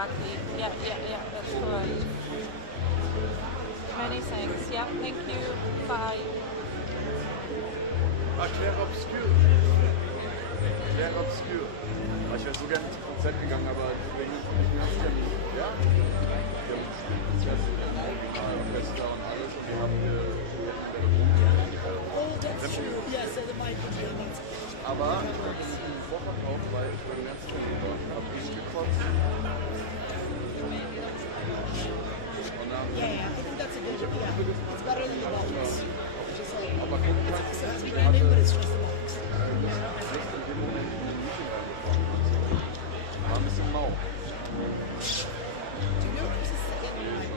exactly. Yeah, that's correct. Many thanks. Yeah, thank you. Bye. Claire Obscure. Claire Obscure. Ich wäre so gerne ins Konzert gegangen, aber wegen des Termins. Ja? Wir haben gespielt, das Originalorchester und alles und wir haben hier Oh, that's true. Yes, so the mic would be on that. aber ich habe den Vorverkauf, weil ich beim März dort habe gekotzt. Yeah, I think that's a good, it's better than the box. Just like, Aber gucken it's branding, but it's just the box. War ein bisschen mau. Do you know who's the second?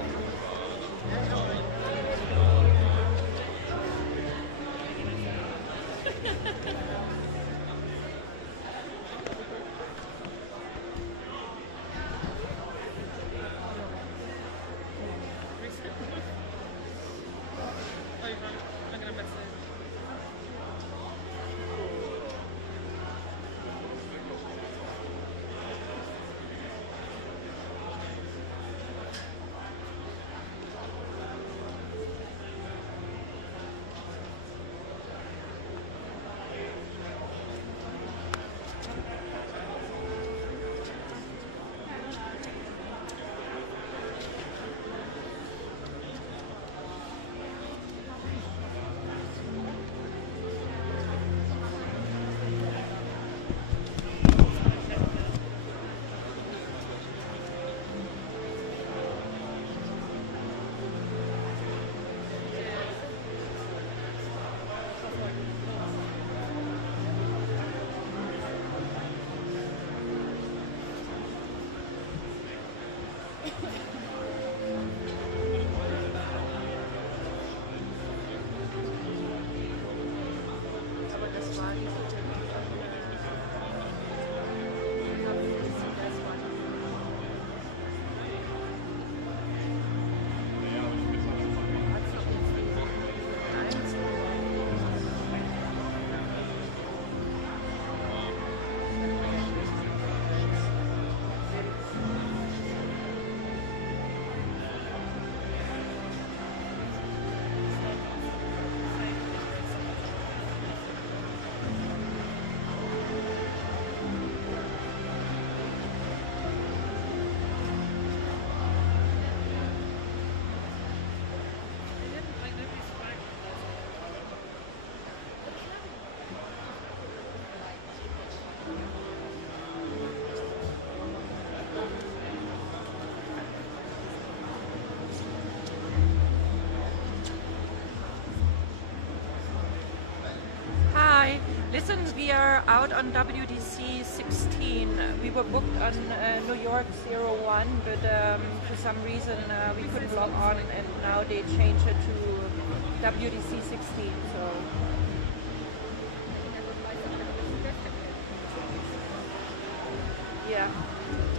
Listen, we are out on WDC 16. We were booked on New York 01, but for some reason we couldn't log on, and now they changed it to WDC 16. So. Yeah.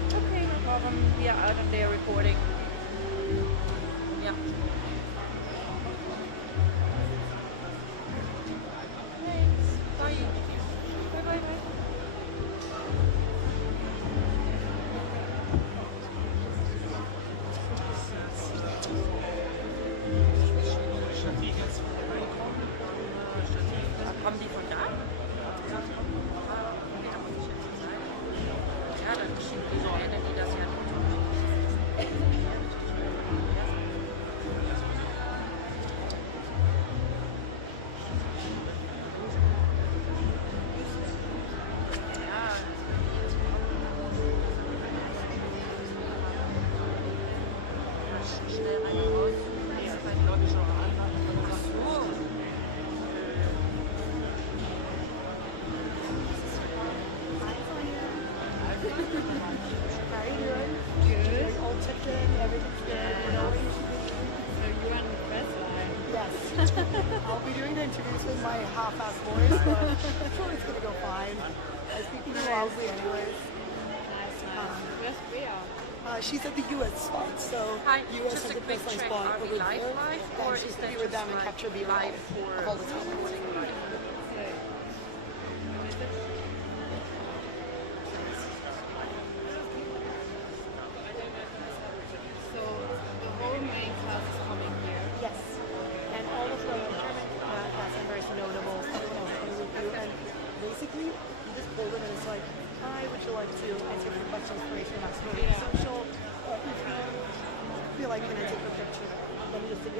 Okay, no problem. We are out on there recording. Yeah. Kommen die von da? Ja, dann werden die das ja nicht. I'll be doing the interviews with my half-assed voice, but I'm sure it's going to go fine. I speak pretty loudly anyways. Nice. Where's Bea? She's at the U.S. spot, so Hi, U.S. just has a a quick baseline check. spot Are we over live, there. or And she's is going to that be with them and just capture B live of all the time.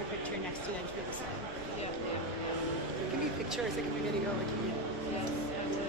your picture next to it and feel the same. Yeah. It can be pictures, it can be video, it can be. Yes, I will.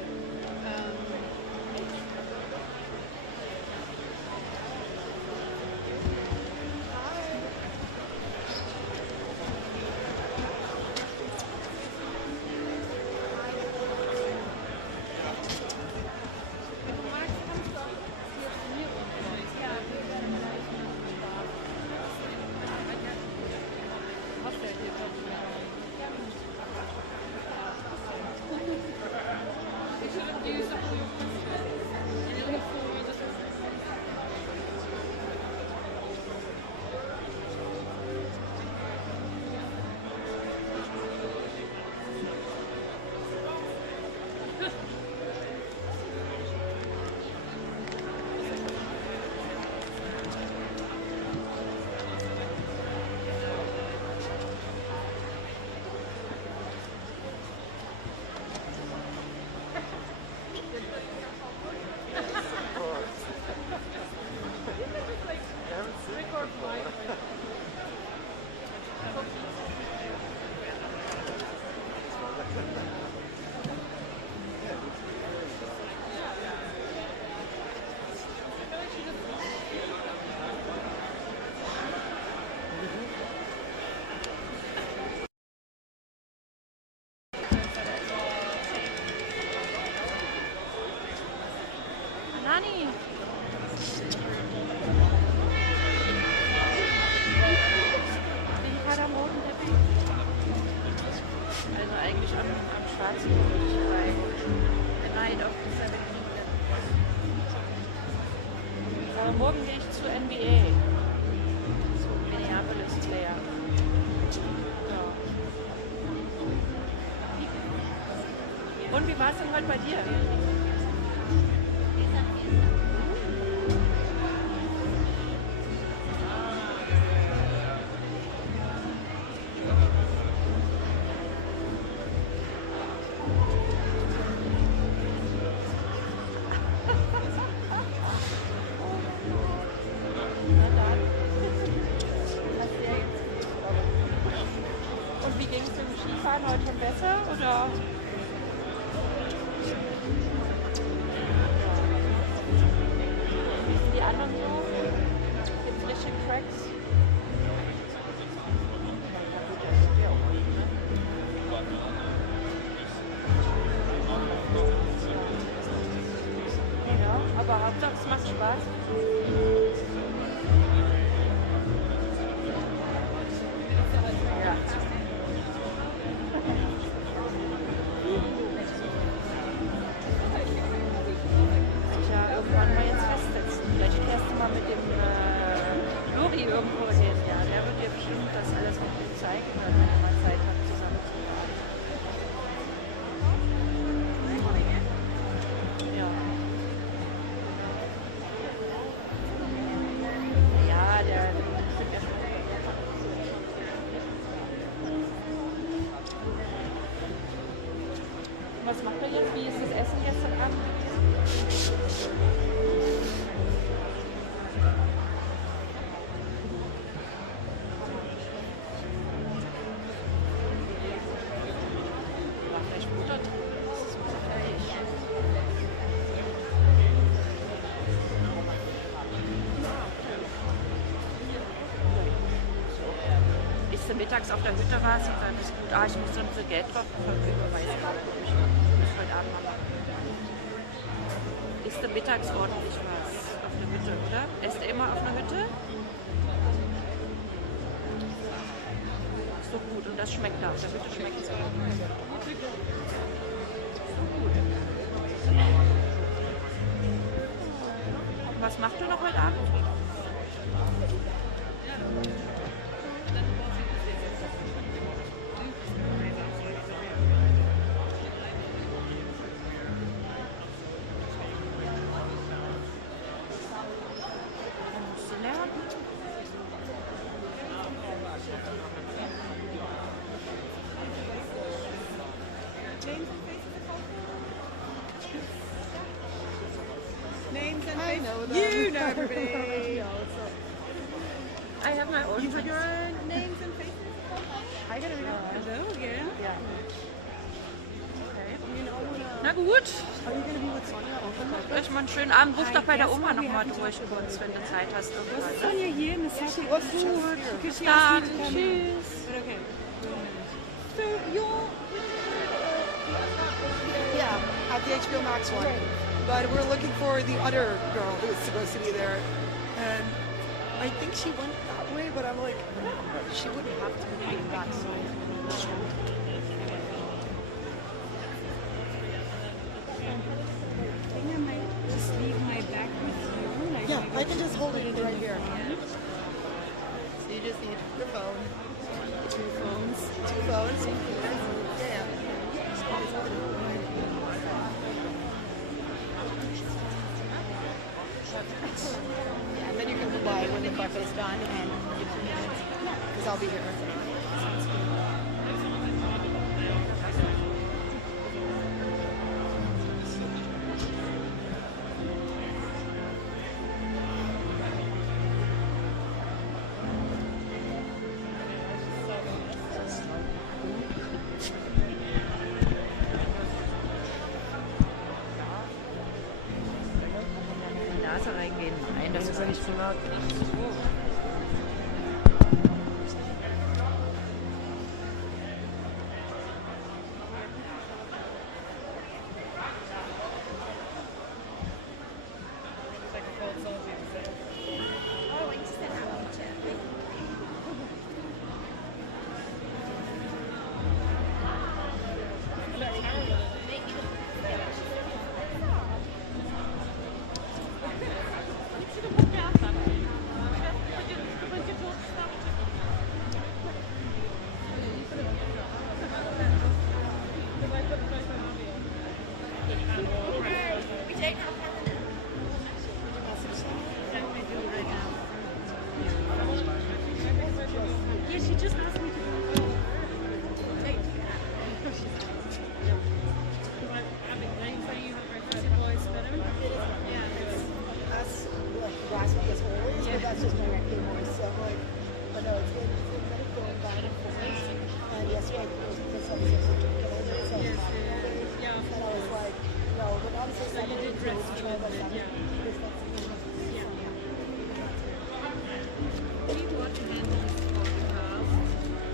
Nani? Also eigentlich am schwarzen Grund bei The Night of the 17th. Aber morgen gehe ich zu NBA. Zu Minneapolis Player. Ja. Und wie war es denn heute bei dir? Heute schon besser oder? Wie sind die anderen so? Gibt es richtig Cracks? Ja, aber Hauptsache es macht Spaß. Irgendwo hin, ja. Der wird dir bestimmt das alles mit dir zeigen, wenn er mal Zeit hat, zusammenzuarbeiten. Ja. Ja, der sind ja schon. Was macht er jetzt? Wie ist das Essen gestern Abend? Mittags auf der Hütte warst und dann ist gut, ich muss dann so Geld drauf überweisen. Ich muss heute Abend mal machen. Isst du mittags ordentlich was auf der Hütte, oder? Esst ihr immer auf einer Hütte? So gut, und das schmeckt da. Auf der Hütte schmeckt es auch. Was machst du noch heute Abend? You know everybody. I have my own. You have your names and faces? Na gut, Are you going to be with Sonia? wird mal einen schönen Abend. Ruf doch bei der Oma nochmal durch kurz, wenn du Zeit hast. Sonia here, Miss Happy. What's the chance Gut. here? Because she Dann, asked me to come. tschüss. But okay. So you're... Yeah, at the HBO Max one. But we're looking for the other girl who was supposed to be there. And I think she went that way, but I'm like, she wouldn't have to be that side. I think I might just leave my bag with you. Like, Yeah, maybe I can just hold it in right here. hand. So you just need your phone. Two phones. Two phones. Yeah. Yeah, and then you can come by when the buffet's done and you can eat it. Because I'll be here. In die Nase reingehen. Nein, das ist nicht so laut. Yeah, she just asked me to come. That's like raspy as always, but that's just my regular voice. So I'm like, but no, it's good. It's kind of going back and forth. And yesterday I was with some so and I was like, no, but obviously so you did dress We want to handle this podcast,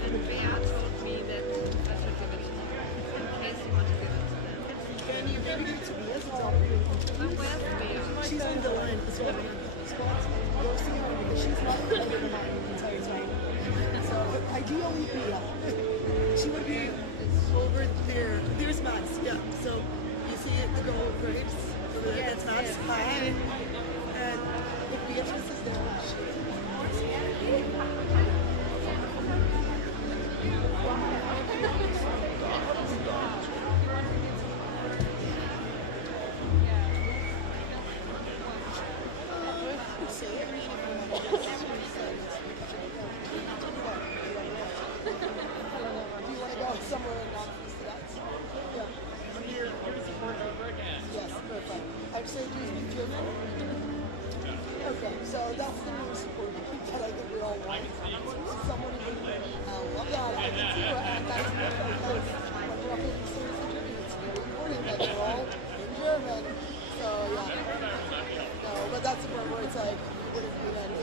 and Bea told me that I should give it to you, in case you want to give it to them. Can you maybe give it to me as it's all good? But where's Bea? She's in the line as well. You'll see her because she's not older than I am the entire time. So ideally, Bea. She would be over there. There's Max, yeah. So you see the goal grapes over there. That's Max. Hi. And if Beatrice is there, somewhere in yeah. Yes, perfect. I'm saying, do you speak German? Okay, so that's the most important that I think we all want. Someone who yeah, I can see and that's perfect because when we're up in Germany, it's very important that they're all in German. So yeah. No, but that's the part where it's like, you wouldn't do that in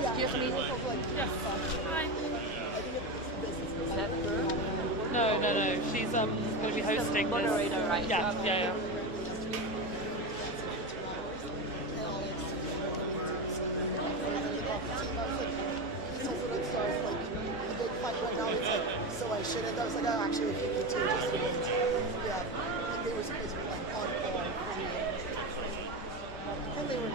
yeah, Japanese is also like, yes. I think it's business. Is that her? No. She's going to be hosting this. Moderator, right? Yeah. So I shouldn't. I was like, oh, actually, if you need to, just yeah. Like they were supposed to be like on call for me, and they were.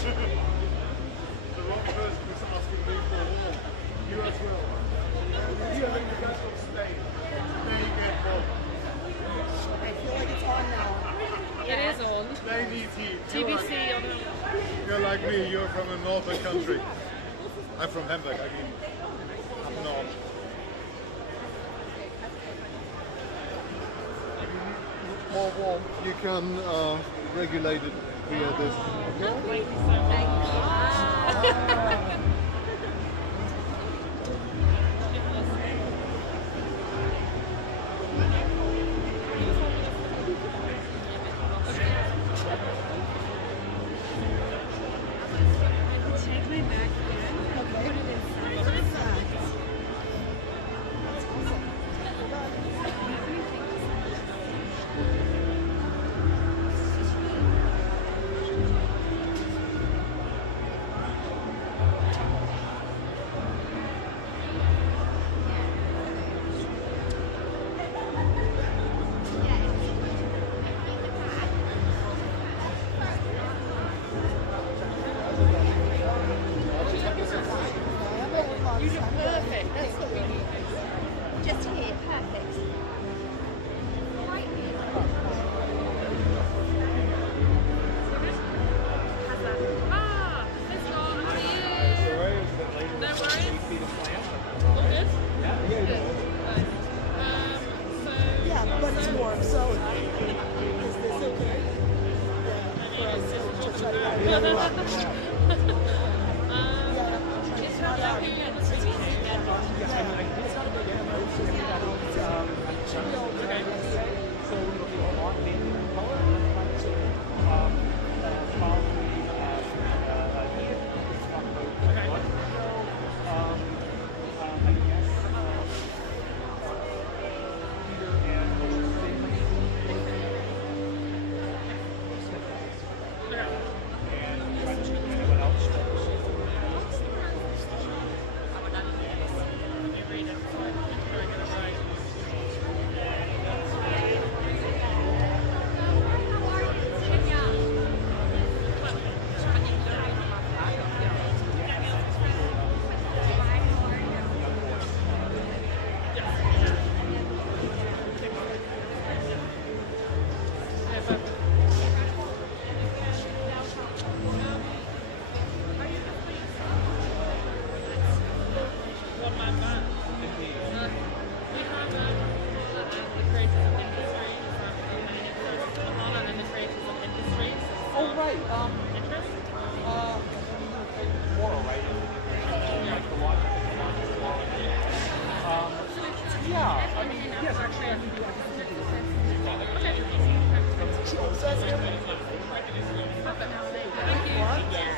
The wrong person was asking me for a wall. You as well. You are the best of Spain. There you get one. I feel like it's on now. It is on. They need heat. TBC on. You're like me, you're from a northern country. I'm from Hamburg, I mean, up north. More warm, you can regulate it via this. Take my back in, put it inside. Perfect. That's what we need. Just here. Perfect. Right here. Ah, let's go on to you. No worries. All good? Good. So, Yeah, but it's warm, so is this okay? Yeah, for us to try to write it out. it's not like you had the previous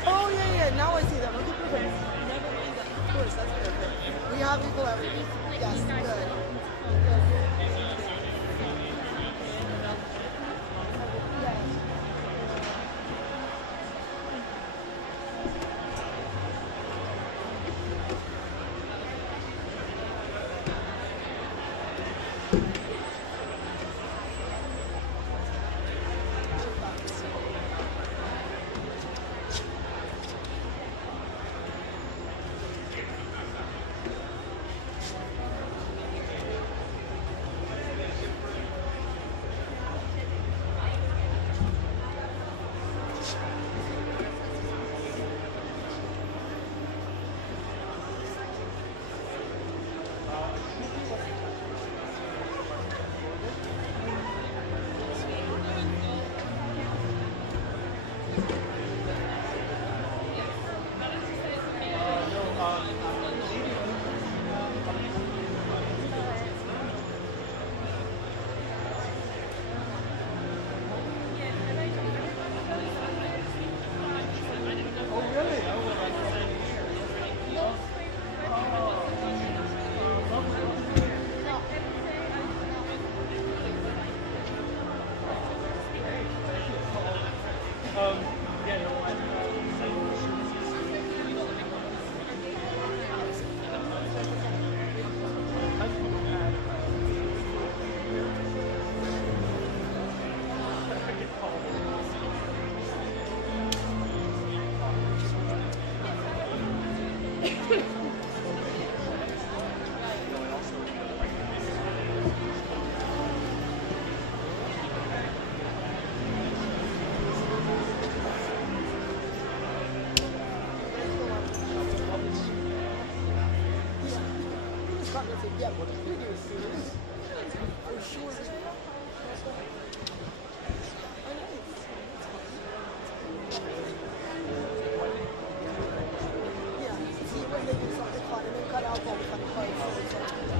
Oh yeah, now I see them. Look at the face. Of course, that's perfect. We have people every week. Yes, good. We do a series. For sure. Yeah, see when they do something fun and then cut out all the funny parts. So it's like,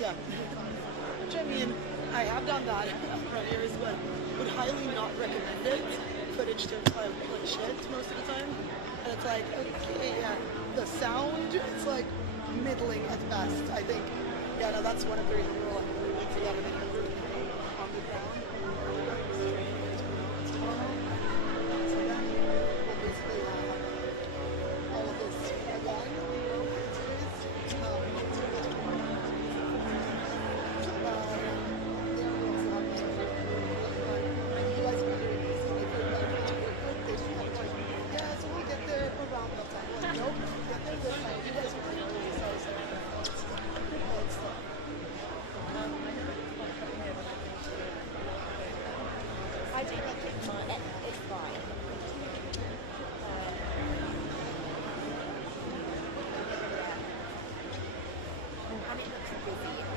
yeah. Which I mean, I have done that for years, but would highly not recommend it. Footage turns out like shit most of the time. And it's like, okay, yeah. The sound, it's like middling at best, I think. Yeah, no, that's one of the reasons we're like moving together because we're on the ground. So yeah, we'll basically have all of this again, I do like it, it's fine. And it looks busy.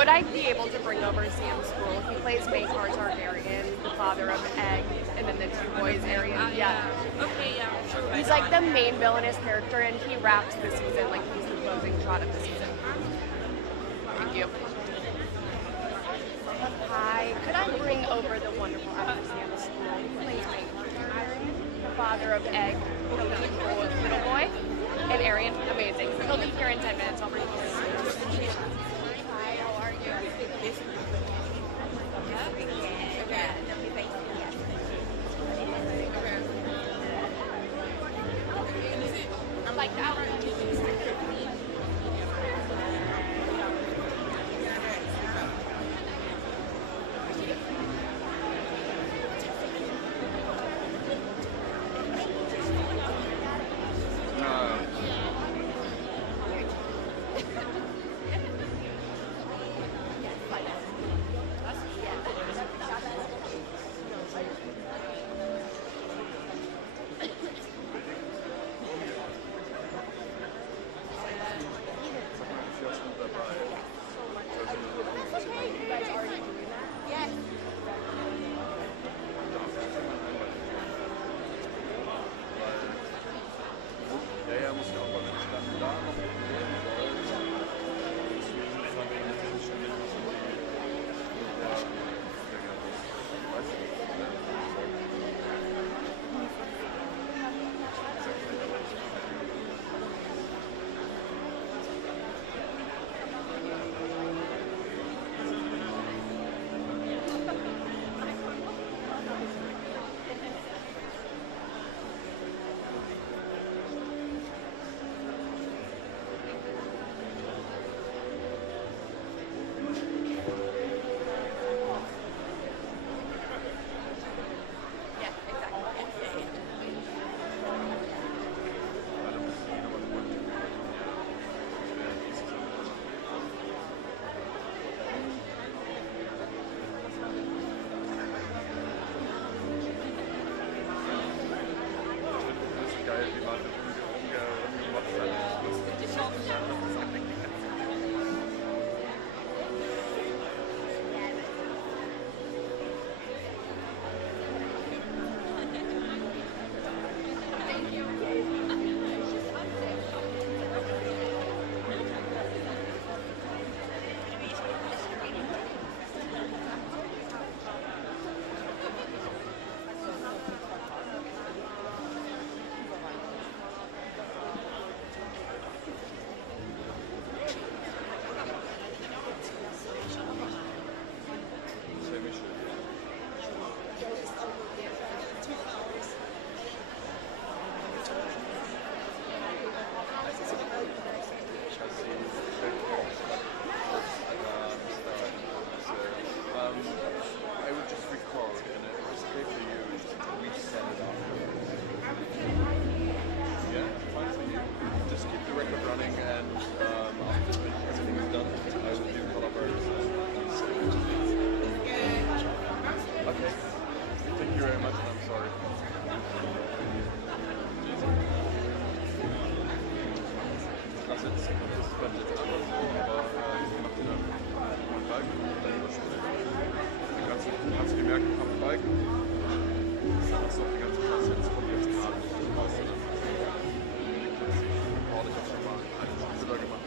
Would I be able to bring over Sam School? He plays Maekar Targaryen, the father of Egg, and then the two boys, Aerion. Yeah. Okay, yeah, sure. He's like the main villainous character, and he wraps the season. Like he's the closing shot of the season. Thank you. Hi. Could I bring over the wonderful actor Sam School? He plays Maekar Targaryen, the father of Egg, the little boy, and Aerion. Amazing. He'll be here in 10 minutes. I'll bring him. merken, am Balken, das ist auch die ganze Klasse, jetzt kommt jetzt gerade nicht raus. Ich habe schon mal einen Spieler gemacht.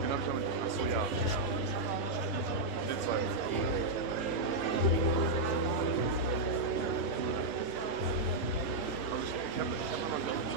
Den habe ich damit. Achso, ja. Die zwei. Ich habe mal glaube ich.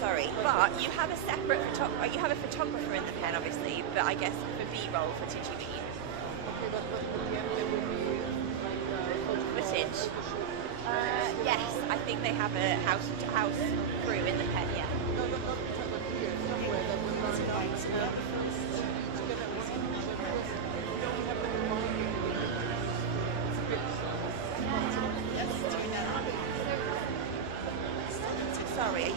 Sorry, but you have a separate you have a photographer in the pen, obviously, but I guess for B-roll for TGV. Footage. Yes, I think they have a house-to-house crew in the pen, yeah. Sorry, are you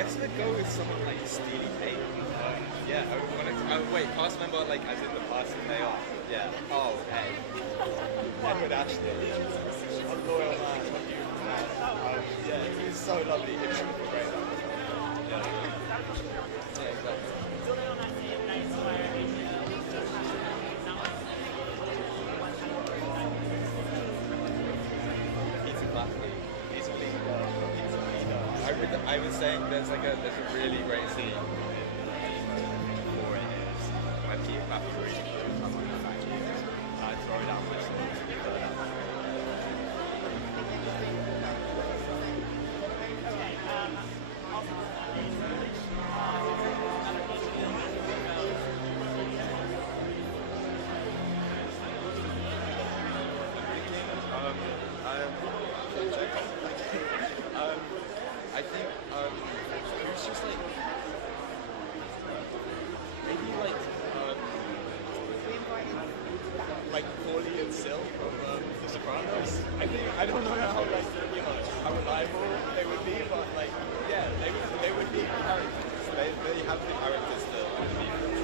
guess I'd go with someone like Steely Pate. Yeah, wait, past member, like, as in the past that they are. Yeah. Oh, hey. Edward Ashton. A loyal man. Yeah, he's so lovely. He'd make a great one. Yeah. Yeah, exactly. He's a blackman. He's a leader. He's a leader. I was saying there's a really great scene for it is when Peter Parker reading through someone I throw down my sword to be further down. I think who's just like rival they would be, but like, yeah, they would be characters. They have the characters to underneath them.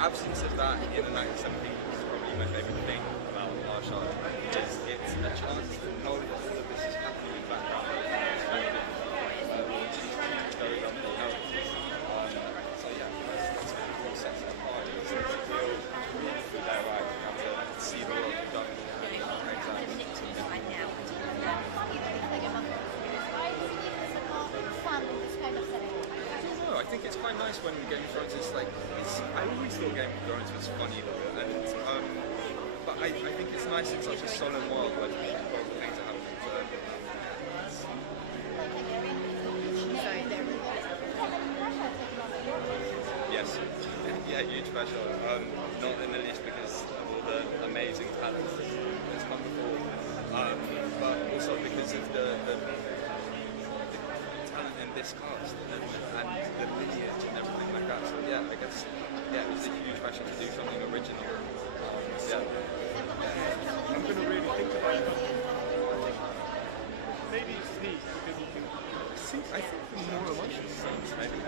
Absence of that in the 1970s is probably my favourite thing about our show. It's a chance to know that all of this is happening in the background. It's very lovely. So yeah, that's what sets it apart. It's a real there I have to see the world we've done. I think it's quite nice when Game of Thrones is like, I always thought Game of Thrones was funny, and but I think it's nice in such a solemn world where both things are happening. Yes, yeah, huge pressure. Not in the least because of all the amazing talent that's come before, but also because of the talent in this cast and the lineage and everything like that. So yeah, I guess it was a huge pressure to do something original. I'm going to really think about it. Maybe sneak because you can. I think more emotional scenes, maybe.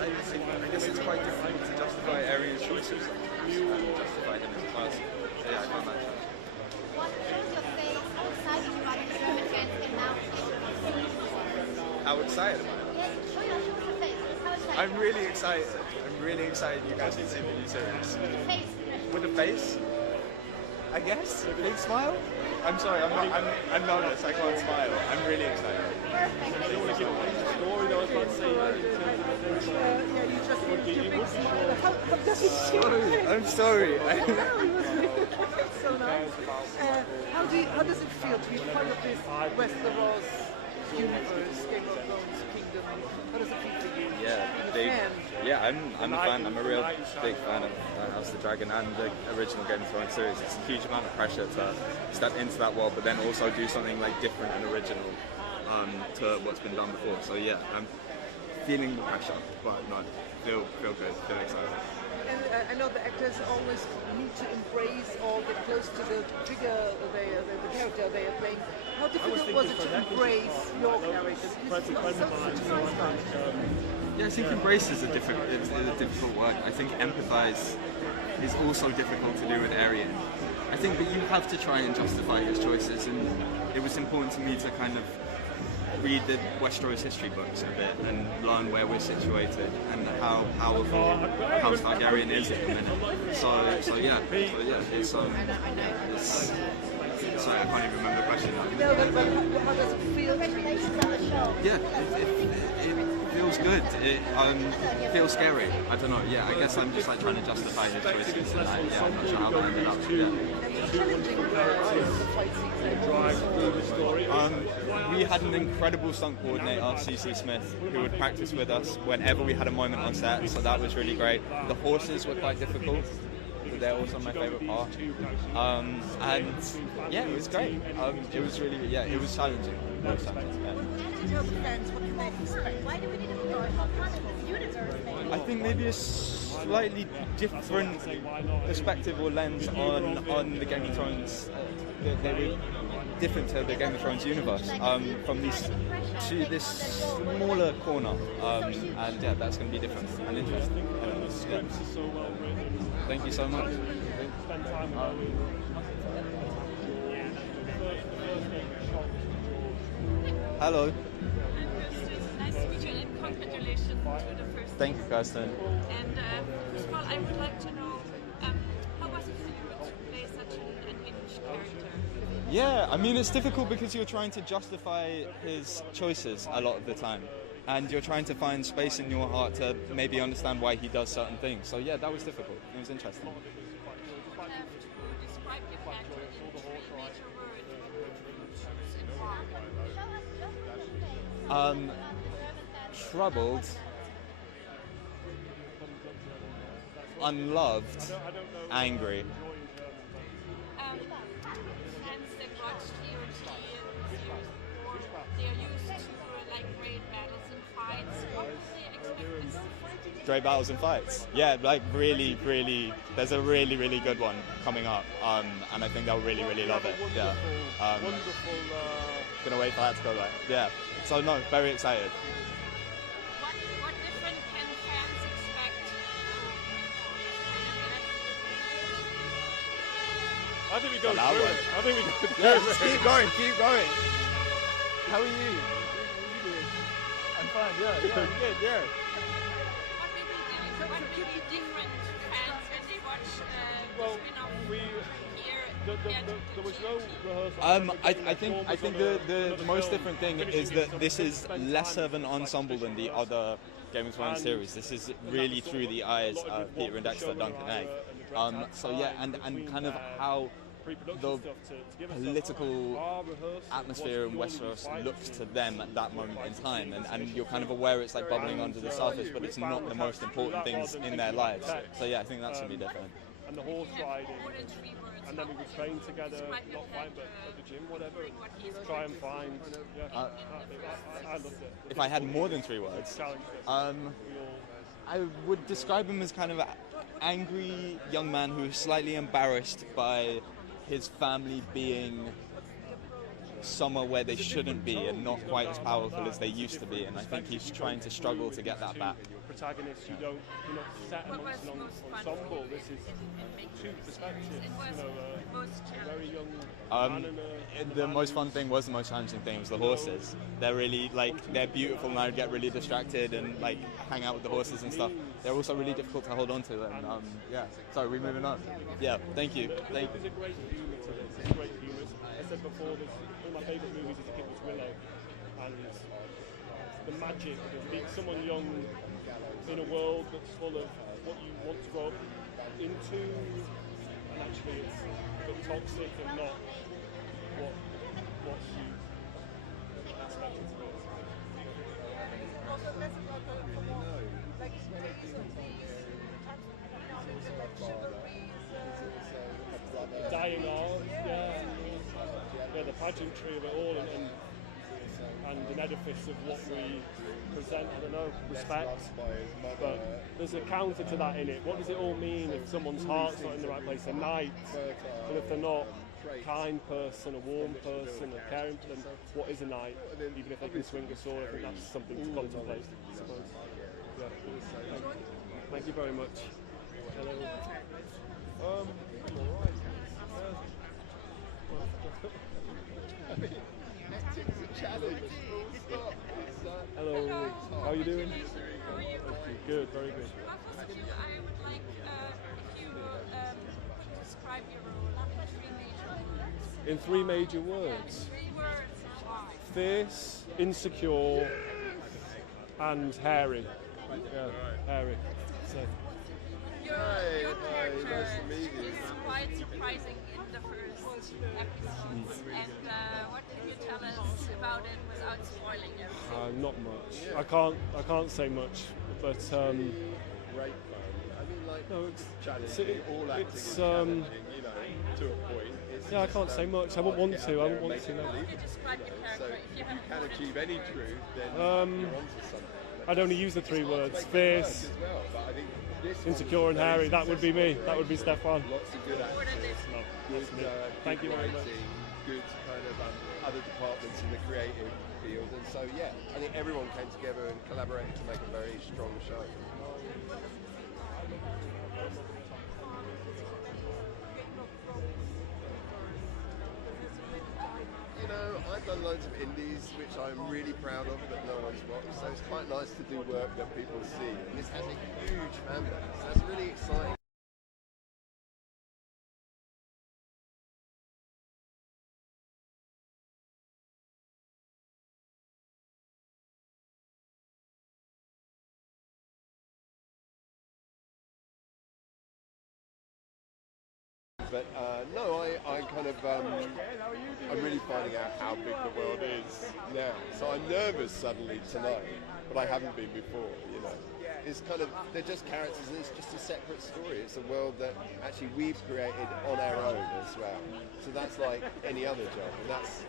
I guess it's quite difficult to justify Arion's choices. You justify him as a person. Yeah, I can't imagine. What is your face? How excited you are to show it again and now? How excited am I? Show your face. How excited? I'm really excited. I'm really excited you guys can see the new series. With a face? I guess? A big smile? I'm sorry, I'm nervous, I can't smile. I'm really excited. I don't want to give away the story though, I was about to say that in terms of the story. Yeah, you just gave a big smile. How does it feel? I'm sorry. So nice. How does it feel to be part of this Westeros universe, Game of Thrones kingdom? How does it feel to you? I'm a fan. I'm a real big fan of House of the Dragon and the original Game of Thrones series. It's a huge amount of pressure to step into that world, but then also do something like different and original to what's been done before. So yeah, I'm feeling the pressure, but no, feel good, feel excited. And I know the actors always need to embrace or get close to the figure, the character they are playing. How difficult was it to embrace your character? It's not so Yeah, I think embrace is a difficult word. I think empathize is also difficult to do with Aerion. I think that you have to try and justify his choices, and it was important to me to kind of read the Westeros history books a bit and learn where we're situated and how powerful House Targaryen is at the minute. So yeah, it's sorry, I can't even remember the question now. No, but how does it feel to be on the show? Yeah, it feels good. It feels scary. I don't know. Yeah, I guess I'm just like trying to justify his choices, and I'm not sure how that ended up. We had an incredible stunt coordinator, CC Smith, who would practice with us whenever we had a moment on set, so that was really great. The horses were quite difficult. they're also my favourite part. And yeah, it was great. It was really, yeah, it was challenging. It was challenging, yeah. Why do we need a universe? I think maybe a slightly different perspective or lens on the Game of Thrones. They were different to the Game of Thrones universe from this to this smaller corner, and yeah, that's going to be different and interesting. Yeah. Thank you so much. Hello. Nice to meet you and congratulations to the first. Thank you, Kirsten. And first of all, I would like to know how was it for you to play such an unhinged character? Yeah, I mean, it's difficult because you're trying to justify his choices a lot of the time. And you're trying to find space in your heart to maybe understand why he does certain things. So yeah, that was difficult. It was interesting. You have to describe your character in 3 major words. Troubled, unloved, angry. Fans that watch TOT series 4, they are used to like great battles and fights. What would they expect this? Great battles and fights. Yeah, like really, there's a really good one coming up, and I think they'll really love it. Yeah. Gonna wait for that to go live. Yeah. So no, very excited. What different can fans expect? I think we go through it. I think we go through Yeah, it. keep going. How are you? I'm fine, yeah, good, yeah. What will be different fans when they watch the spin-off here? There was no rehearsal. I think the most different thing is that this is less of an ensemble than the other Game of Thrones series. This is really through the eyes of Peter and Dexter, Duncan Egg. So yeah, and kind of how the political atmosphere in Westeros looks to them at that moment in time, and you're kind of aware it's like bubbling under the surface, but it's not the most important things in their lives. So yeah, I think that's going to be different. And the horse riding, and then we would train together, not fight, but at the gym, whatever, and try and find. Yeah, I loved it. If I had more than 3 words, I would describe him as kind of an angry young man who is slightly embarrassed by his family being somewhere where they shouldn't be and not quite as powerful as they used to be, and I think he's trying to struggle to get that back. Protagonists, you're not set amongst an ensemble. This is 2 perspectives. A very young man and the most fun thing was the most challenging thing was the horses. They're really they're beautiful, and I get really distracted and hang out with the horses and stuff. They're also really difficult to hold on to, and yeah. So we're moving on. Yeah, thank you. There's a great humour to this. It's great humour. I said before, one of my favourite movies as a kid was Willow, and the magic of being someone young in a world that's full of what you want to grow up into, and actually it's a bit toxic and not what you expect it to be. Dying on, yeah, the pageantry of it all, and an edifice of what we present, I don't know, respect. But there's a counter to that in it. What does it all mean if someone's heart's not in the right place? A knight, and if they're not a kind person, a warm person, a caring person, what is a knight? Even if they can swing a sword, I think that's something to contemplate, I suppose. Yeah. Thank you very much. Hello. I'm alright. Hello. How are you doing? How are you? Good, very good. First, I would like if you could describe your role in 3 major words. In 3 major words? 3 words. Why? Fierce, insecure, and hairy. Yeah, hairy. So. Your character is quite surprising in the first episodes. And what can you tell us about it without spoiling it? Not much. I can't say much, but Great fun. I mean, like No, it's challenging. All acting is it's, challenging, you know, to a point. It's yeah, I just, can't say much. I won't want get to. out I there won't and want to. make No. it believable, so if you can achieve any truth, then you're onto something. I'd only use the three words: Make it work fierce, as well, but I think this one insecure, was and very hairy. That would be me. That would be successful. Stefan. Lots of good actors, No, good, that's me. Thank good you very much. writing, good kind of other departments in the creative field, and so yeah, I think everyone came together and collaborated to make a very strong show. You know, I've done loads of indies, which I'm really proud of, but no one's watched, so it's quite nice to do work that people see, and this has a huge fan base. That's really exciting. But no, I kind of, I'm really finding out how big the world is now. So I'm nervous suddenly tonight, but I haven't been before, you know. It's kind of, they're just characters and it's just a separate story. It's a world that actually we've created on our own as well. So that's like any other job, and that's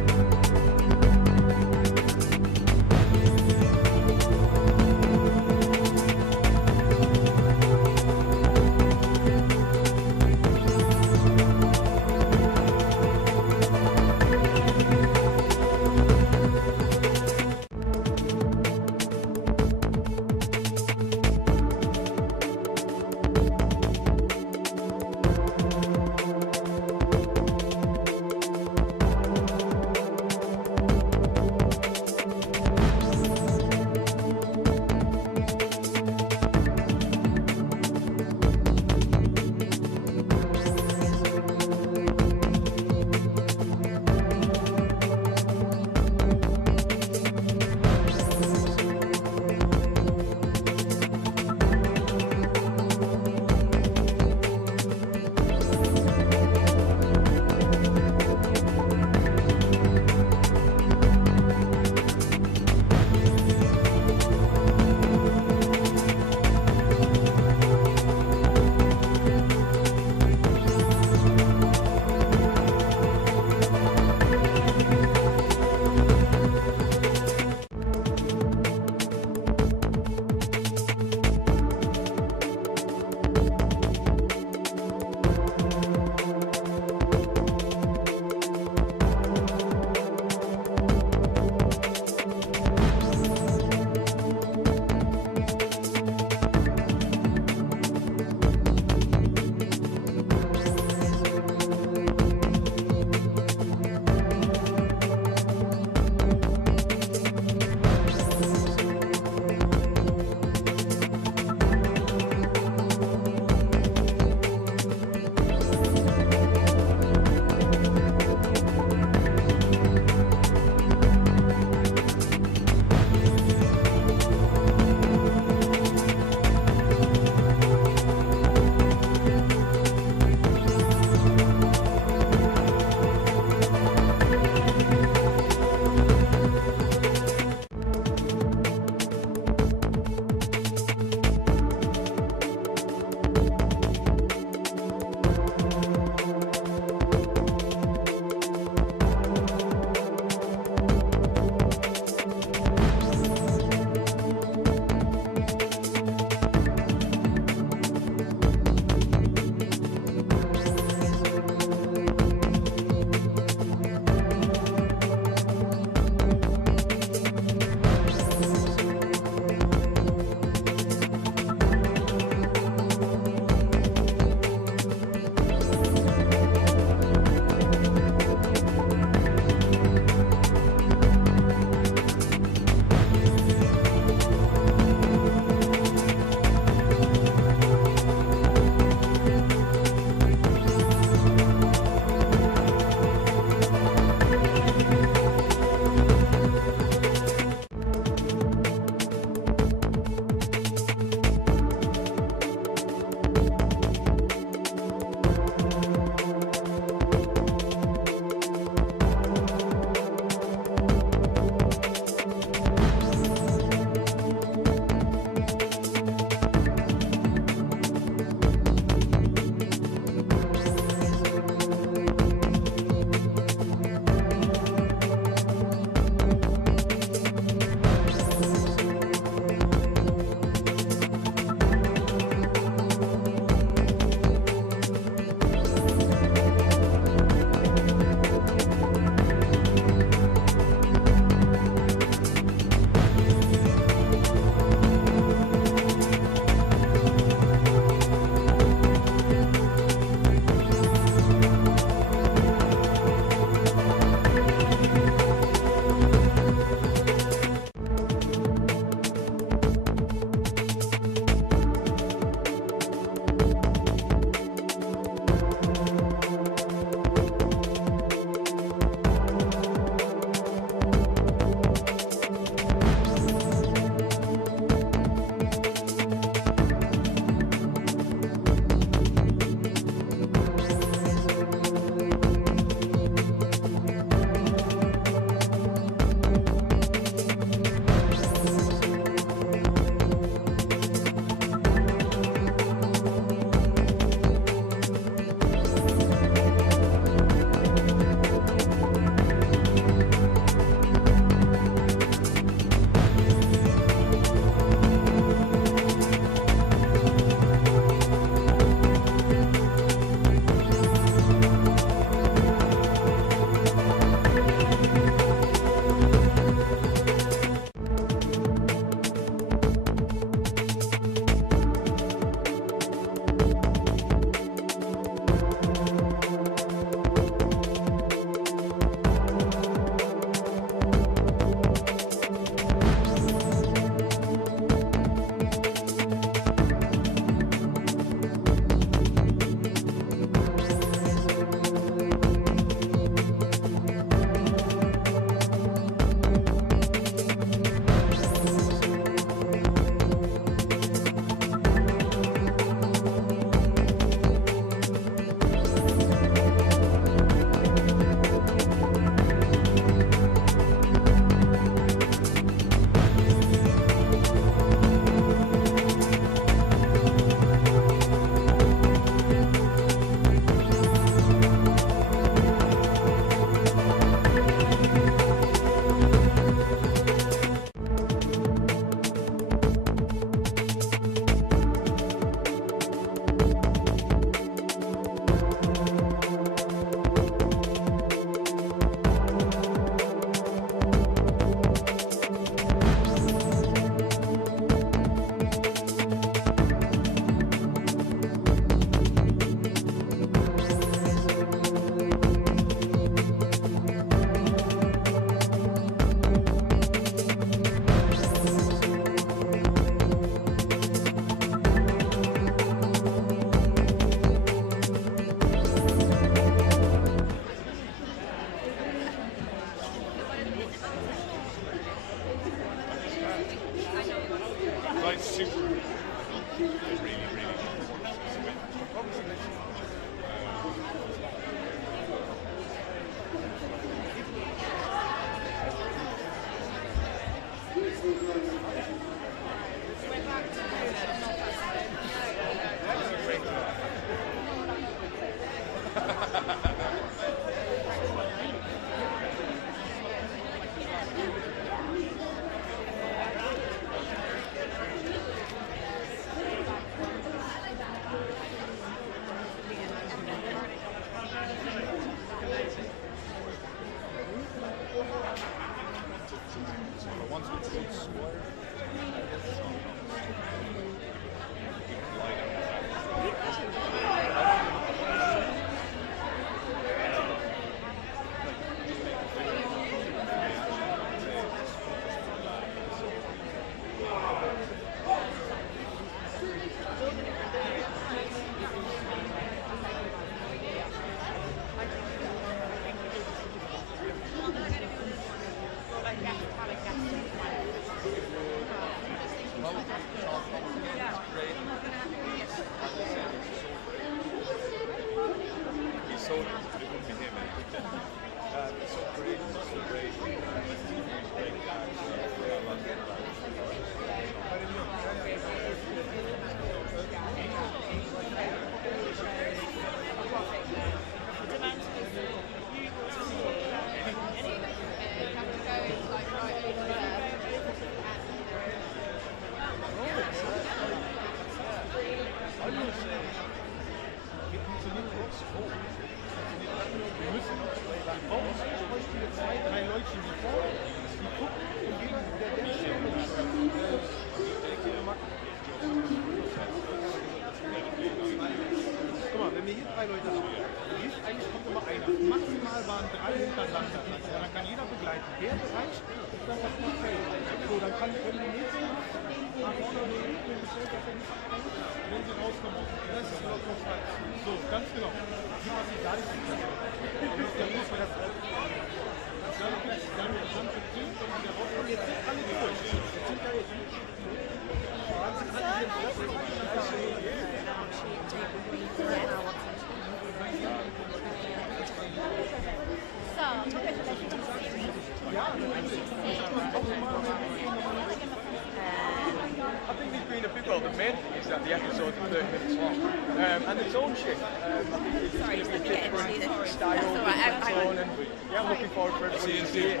The main thing is that the episodes are 30 minutes long, and the tone shift. I think it's going to be a different style, different tone, and yeah, I'm looking forward for everybody to see it.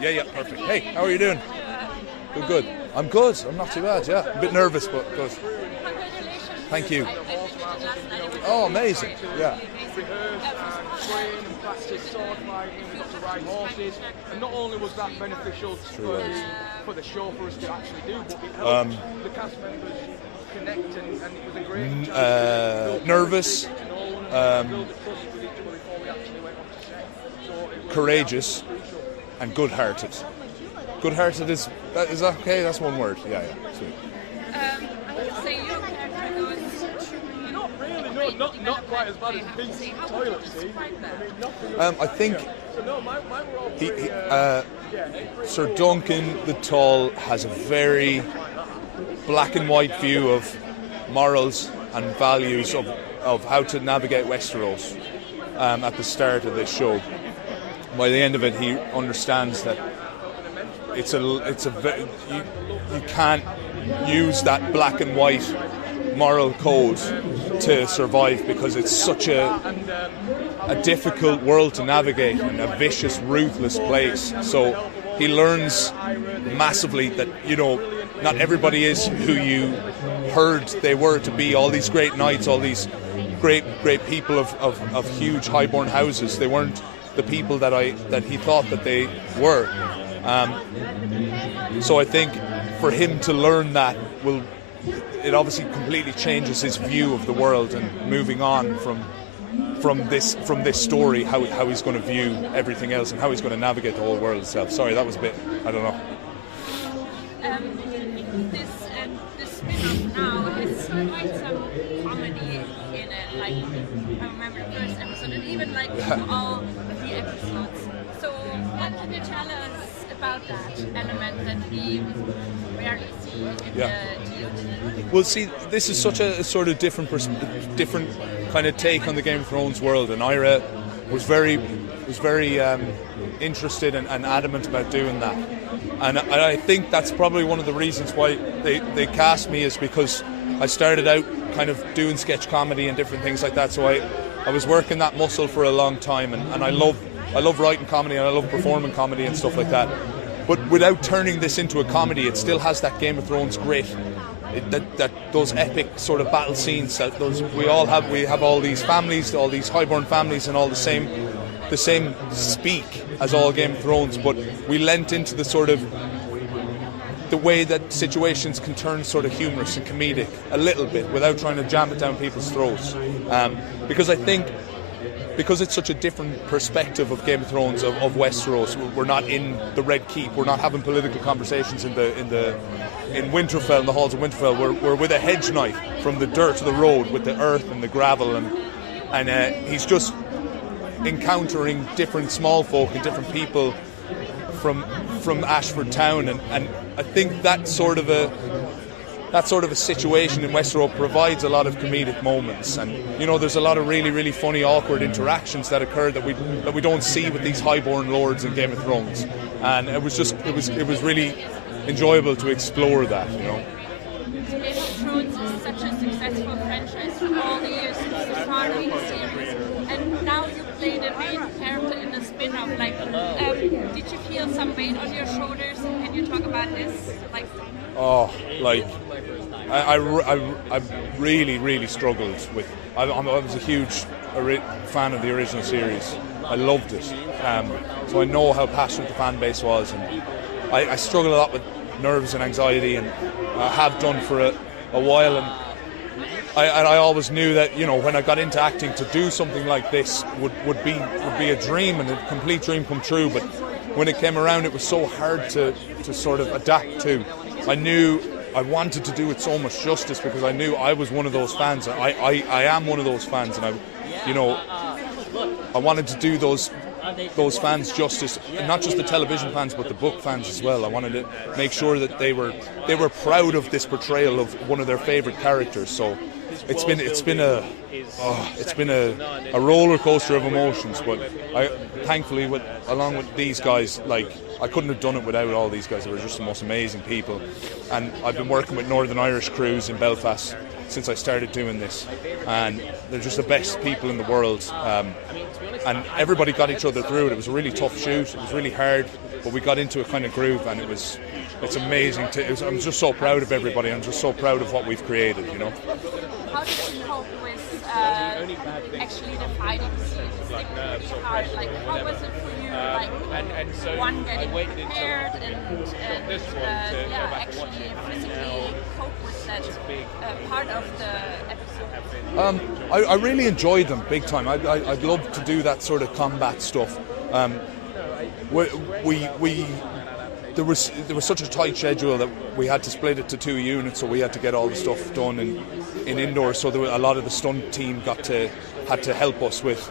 Yeah, perfect. Hey, how are you doing? Good. I'm good. I'm not too bad. Yeah, a bit nervous, but good. Thank you. Oh, amazing. Yeah. Rehearsed and trained and practiced sword fighting. We got to ride horses, and not only was that beneficial for the show for us to actually do, but it helped the cast members connect, and it was a great chance nervous, build the trust with each other before we actually went on to set. courageous, and good-hearted. Good-hearted is that okay? That's one word. Yeah, sweet. I would say your character goes. Not really, not quite as bad as Pink's toilet scene. I think So no, mine were all pretty, Ser Duncan the Tall has a very black and white view of morals and values of how to navigate Westeros at the start of this show. By the end of it, he understands that you can't use that black and white moral code to survive, because it's such a difficult world to navigate and a vicious, ruthless place. So he learns massively that, not everybody is who you heard they were to be. All these great knights, all these great people of huge highborn houses, they weren't the people that he thought that they were. So I think for him to learn that it obviously completely changes his view of the world, and moving on from this story, how he's going to view everything else and how he's going to navigate the whole world itself. Sorry, that was a bit, I don't know. This spin-off now has quite some comedy in it. Like, I remember the first episode, and even like all the episodes. So what can you tell us about that element that we rarely see in the TOT? Well, see, this is such a sort of different kind of take on the Game of Thrones world, and Ira was very interested and adamant about doing that. And I think that's probably one of the reasons why they cast me, is because I started out kind of doing sketch comedy and different things like that. So I was working that muscle for a long time, and I love writing comedy and I love performing comedy and stuff like that. But without turning this into a comedy, it still has that Game of Thrones grit. Those epic sort of battle scenes that we have all these families, all these highborn families, and all the same speak as all Game of Thrones, but we lent into the sort of the way that situations can turn sort of humorous and comedic a little bit without trying to jam it down people's throats. Because I think, because it's such a different perspective of Game of Thrones, of Westeros, we're not in the Red Keep, we're not having political conversations in Winterfell, in the halls of Winterfell. We're with a hedge knife from the dirt to the road, with the earth and the gravel, and he's just encountering different small folk and different people from Ashford Town, and I think that sort of a situation in Westeros provides a lot of comedic moments, and there's a lot of really, really funny, awkward interactions that occur that we don't see with these highborn lords in Game of Thrones, and it was really enjoyable to explore that. Game of Thrones is such a successful franchise for all the years since the start of the series, and now you play the main character in the spin-off. Did you feel some weight on your shoulders? Can you talk about this? I really, really struggled with. I was a huge fan of the original series. I loved it, so I know how passionate the fan base was, and I struggle a lot with nerves and anxiety, and I have done for a while, and I always knew that when I got into acting, to do something like this would be a dream, and a complete dream come true. But when it came around, it was so hard to sort of adapt to. I knew I wanted to do it so much justice, because I knew I was one of those fans. I am one of those fans, and I wanted to do those fans justice, and not just the television fans but the book fans as well. I wanted to make sure that they were proud of this portrayal of one of their favourite characters. So it's been a roller coaster of emotions, but thankfully along with these guys, I couldn't have done it without all these guys. They were just the most amazing people, and I've been working with Northern Irish crews in Belfast since I started doing this, and they're just the best people in the world, and everybody got each other through it. It was a really tough shoot, it was really hard, but we got into a kind of groove, and it's amazing. I'm just so proud of everybody. I'm just so proud of what we've created. How did you cope with actually the fighting scenes? How was it for you? One getting prepared and actually physically cope with that part of the episode? I really enjoyed them big time. I'd love to do that sort of combat stuff. There was such a tight schedule that we had to split it to 2 units, so we had to get all the stuff done in indoors. So a lot of the stunt team had to help us with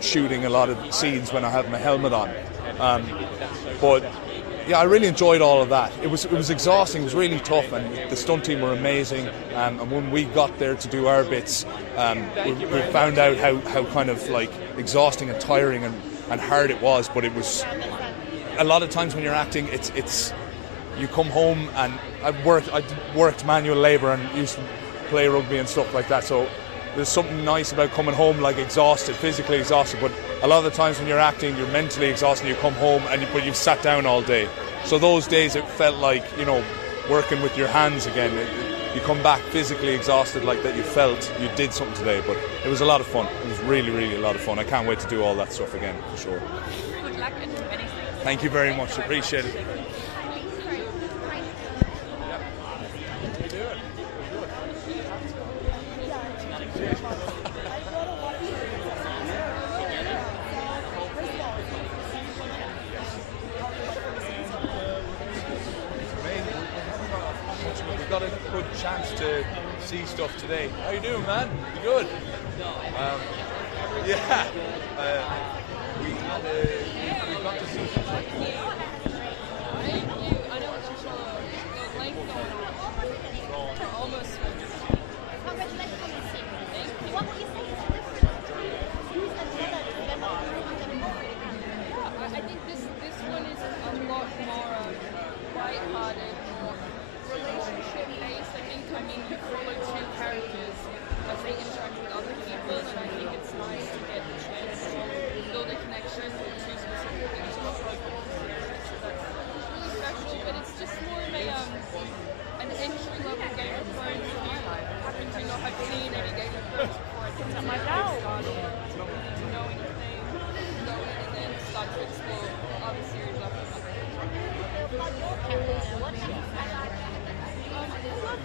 shooting a lot of scenes when I had my helmet on. But yeah, I really enjoyed all of that. It was exhausting. It was really tough, and the stunt team were amazing. And when we got there to do our bits, we found out how kind of exhausting and tiring and hard it was. But it was. A lot of times when you're acting, it's you come home, and I worked manual labour and used to play rugby and stuff like that. So there's something nice about coming home exhausted, physically exhausted. But a lot of the times when you're acting, you're mentally exhausted. You come home but you've sat down all day. So those days it felt like working with your hands again. You come back physically exhausted, like that. You felt you did something today. But it was a lot of fun. It was really, really a lot of fun. I can't wait to do all that stuff again for sure. Good luck and anything. Thank you very much. Appreciate it. We've got a good chance to see stuff today. How you doing, man? You good? love to see you. I know what you're showing. The length going on. Almost. Congratulations on the series. What would you say is the difference between the trailer and the movie? Yeah, I think this one is a lot more light-hearted, more relationship-based. I mean, you follow two characters as they interact with other people, and I think it's nice to get the chance to build a connection with two specific things. So that's really special, but it's just more of an entry-level Game of Thrones. If you happen to not have seen any Game of Thrones before, I think something like that started to know anything, go in and then start to explore other series after that.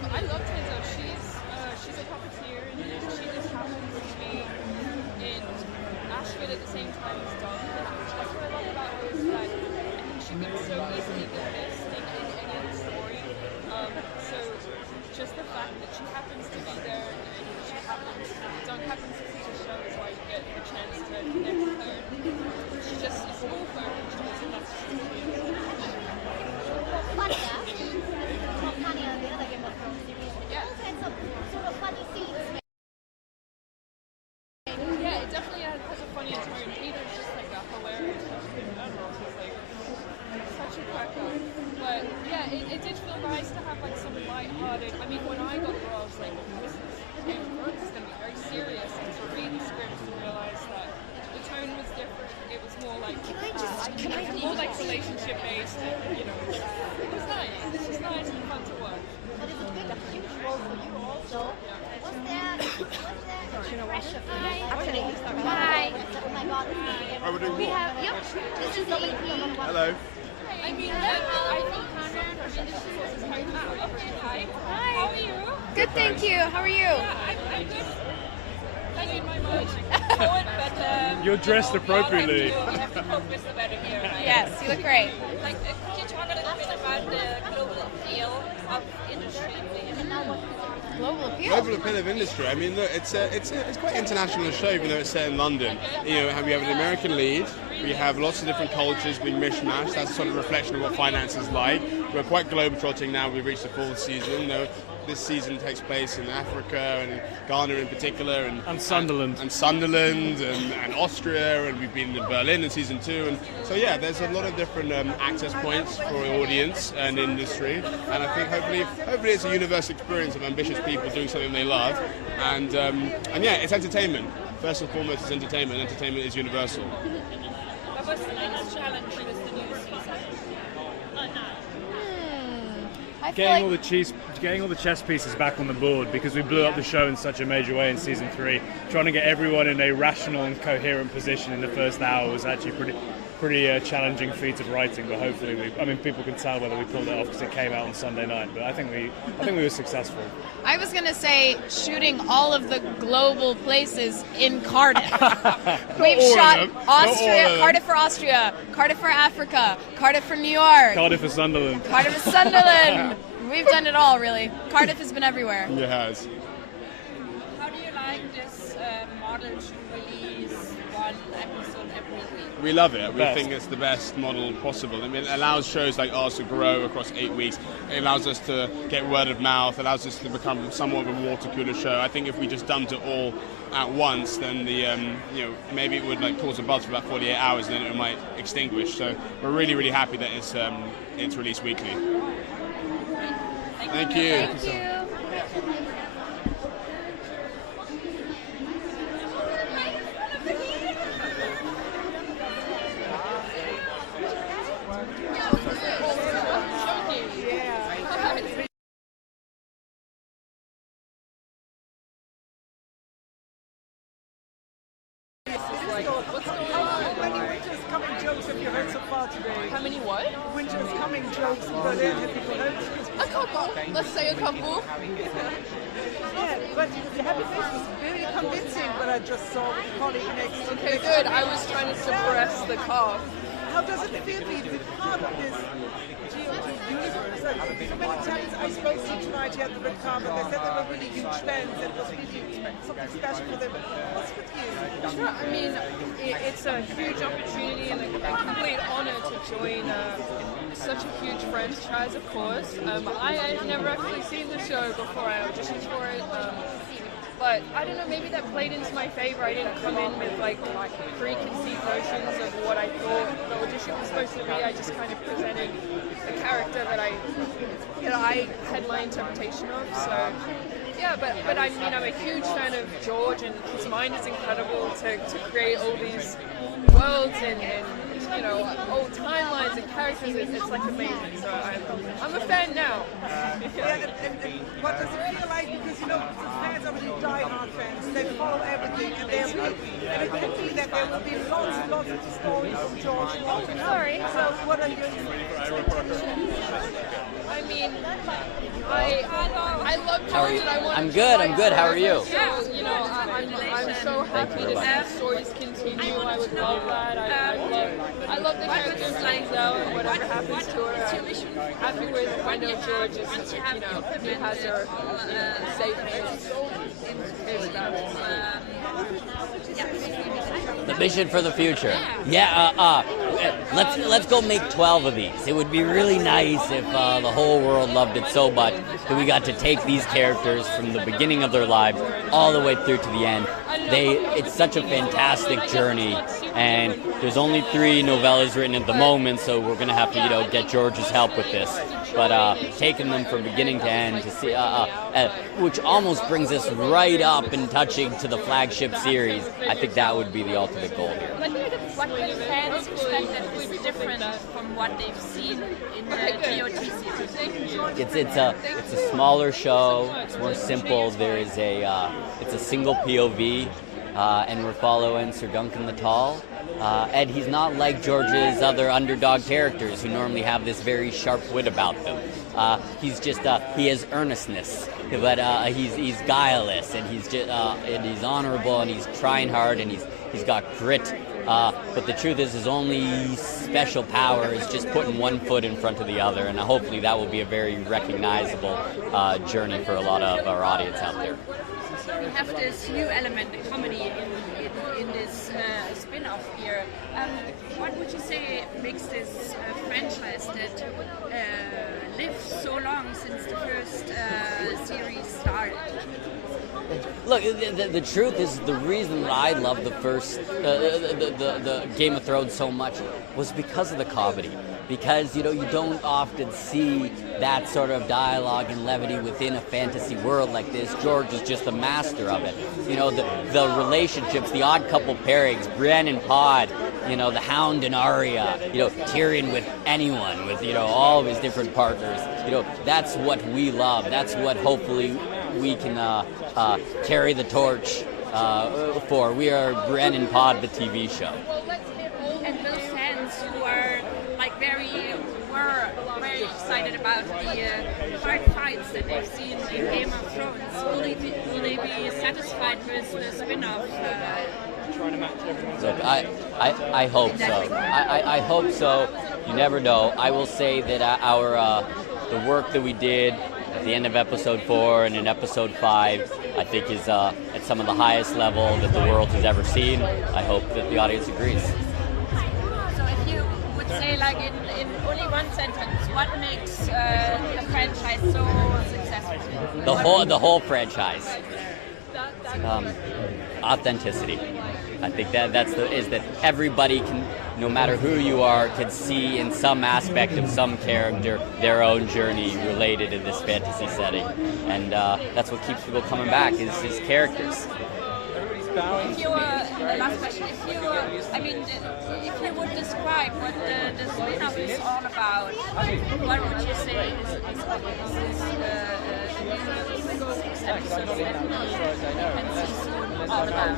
I love Tenzo. She's a puppeteer, and she just happens to be in Ashford at the same time as Dom. That's what I love about her is that I think she could so easily be missed in any other story. So just the fact that she happens to be there and Dom happens to see the show is why you get the chance to connect with her. She's just a small firm, and she doesn't have to see Yeah, it definitely has a funny tone. Peter's just like a hilarious person in general. He's like such a cracker. But yeah, it did feel nice to have like some light-hearted. I mean, when I got there, I was like, this is going to be very serious. And to read the script and realize that the tone was different. It was more like more like relationship-based. And, you know, it was nice. It's just nice and fun to watch. But it's been a huge role for you also. Was there pressure for you? Hi. Oh my God. We have, yep, this is the EP. Hello. I mean, I think Hi. How are you? Good, thank you. How are you? Yeah, I'm good. I need my mind forward, but You're dressed appropriately. You have to focus the better here, right? Yes, you look great. Like, could you talk a little bit about the global appeal of industry, please? Global appeal. Global appeal of industry. I mean, look, it's quite an international show, even though it's set in London. You know, we have an American lead. We have lots of different cultures being mishmashed. That's sort of a reflection of what finance is like. We're quite globetrotting now. We've reached the fourth season. You know, this season takes place in Africa and Ghana in particular, and Sunderland, and Austria, and we've been in Berlin in season 2. And so yeah, there's a lot of different access points for the audience and industry. And I think hopefully it's a universal experience of ambitious people doing something they love. And yeah, it's entertainment. First and foremost, it's entertainment. Entertainment is universal. What was the biggest challenge with the new season? Getting all the chess pieces back on the board, because we blew up the show in such a major way in season 3. Trying to get everyone in a rational and coherent position in the first hour was actually pretty challenging feat of writing. But hopefully, people can tell whether we pulled it off because it came out on Sunday night. But I think we were successful. I was going to say shooting all of the global places in Cardiff. We've shot Austria, Cardiff for Austria, Cardiff for Africa, Cardiff for New York, Cardiff for Sunderland. Cardiff for Sunderland. We've done it all, really. Cardiff has been everywhere. It has. How do you like this model to release one episode every week? We love it. We think it's the best model possible. I mean, it allows shows like ours to grow across 8 weeks. It allows us to get word of mouth. It allows us to become somewhat of a water cooler show. I think if we just dumped it all at once, then maybe it would cause a buzz for about 48 hours, and then it might extinguish. So we're really happy that it's released weekly. Thank you. Thank you. How many what? Winter's coming jokes in Berlin, have you heard? A couple. Let's say a couple. Yeah, but the happy face was very convincing when I just saw the colleague next to Okay, good. I was trying to suppress the cough. How does it feel to be part of this universe? So many times I spoke to tonight here at the Red Carpet, they said they were really huge fans and it was really something special for them. What's with you? Sure, I mean, it's a huge opportunity and a complete honor to join such a huge franchise, of course. I had never actually seen the show before I auditioned for it. But I don't know, maybe that played into my favor. I didn't come in with like preconceived notions of what I thought the audition was supposed to be. I just kind of presented a character that I had my interpretation of. So yeah, but I mean, I'm a huge fan of George, and his mind is incredible to create all these worlds and you know, old timelines and characters. It's like amazing. So I'm a fan now. Yeah, and what does it feel like? Because you know, the fans are really die-hard fans. They follow everything, and they're really, and it could be that there will be lots and lots of stories from George. Sorry. So what are your expectations? I mean, I love George, and I want. I'm good. How are you? So, you know, I'm so happy to see the stories continue. I would love that. I love the character of Denzel and whatever happens to her. I'm happy with. I know George is, you know, he has her safe hands. The mission for the future. Yeah. Let's go make 12 of these. It would be really nice if the whole world loved it so much that we got to take these characters from the beginning of their lives all the way through to the end. It's such a fantastic journey, and there's only 3 novellas written at the moment, so we're gonna have to, you know, get George's help with this. But taking them from beginning to end to see, which almost brings us right up and touching to the flagship series. I think that would be the ultimate goal here. What can fans expect that is different from what they've seen in the GOT series? It's a smaller show. It's more simple. There is it's a single POV, and we're following Ser Duncan the Tall. And he's not like George's other underdog characters who normally have this very sharp wit about them. He's just he has earnestness, but he's guileless, and he's honorable, and he's trying hard, and he's got grit. But the truth is, his only special power is just putting one foot in front of the other, and hopefully that will be a very recognizable journey for a lot of our audience out there. We have this new element, the comedy, in this spin-off here. What would you say makes this franchise that lived so long since the first series started? Look, the truth is, the reason that I love the first, the Game of Thrones so much was because of the comedy. Because, you know, you don't often see that sort of dialogue and levity within a fantasy world like this. George is just a master of it. You know, the relationships, the odd couple pairings, Brienne and Pod, you know, the Hound and Arya, you know, Tyrion with anyone, with, you know, all of his different partners. You know, that's what we love. That's what hopefully we can carry the torch for. We are Brienne and Pod, the TV show. And those fans who are like very excited about the hard fights that they've seen in Game of Thrones, will they be satisfied with the spin-off? Look, I hope so. I hope so. You never know. I will say that the work that we did at the end of episode 4 and in episode 5, I think is at some of the highest level that the world has ever seen. I hope that the audience agrees. So if you would say, like in only one sentence, what makes the franchise so successful? The whole franchise. Authenticity. I think is that everybody can, no matter who you are, can see in some aspect of some character their own journey related in this fantasy setting, and that's what keeps people coming back is his characters. If you last question, if you would describe what the spin-off is all about, what would you say is all about?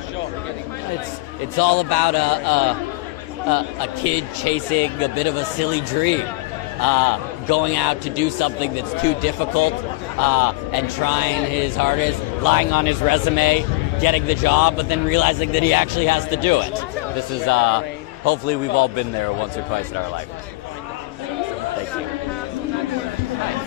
It's all about a kid chasing a bit of a silly dream, going out to do something that's too difficult, and trying his hardest, lying on his resume, getting the job, but then realizing that he actually has to do it. This is, hopefully we've all been there once or twice in our life. Thank you.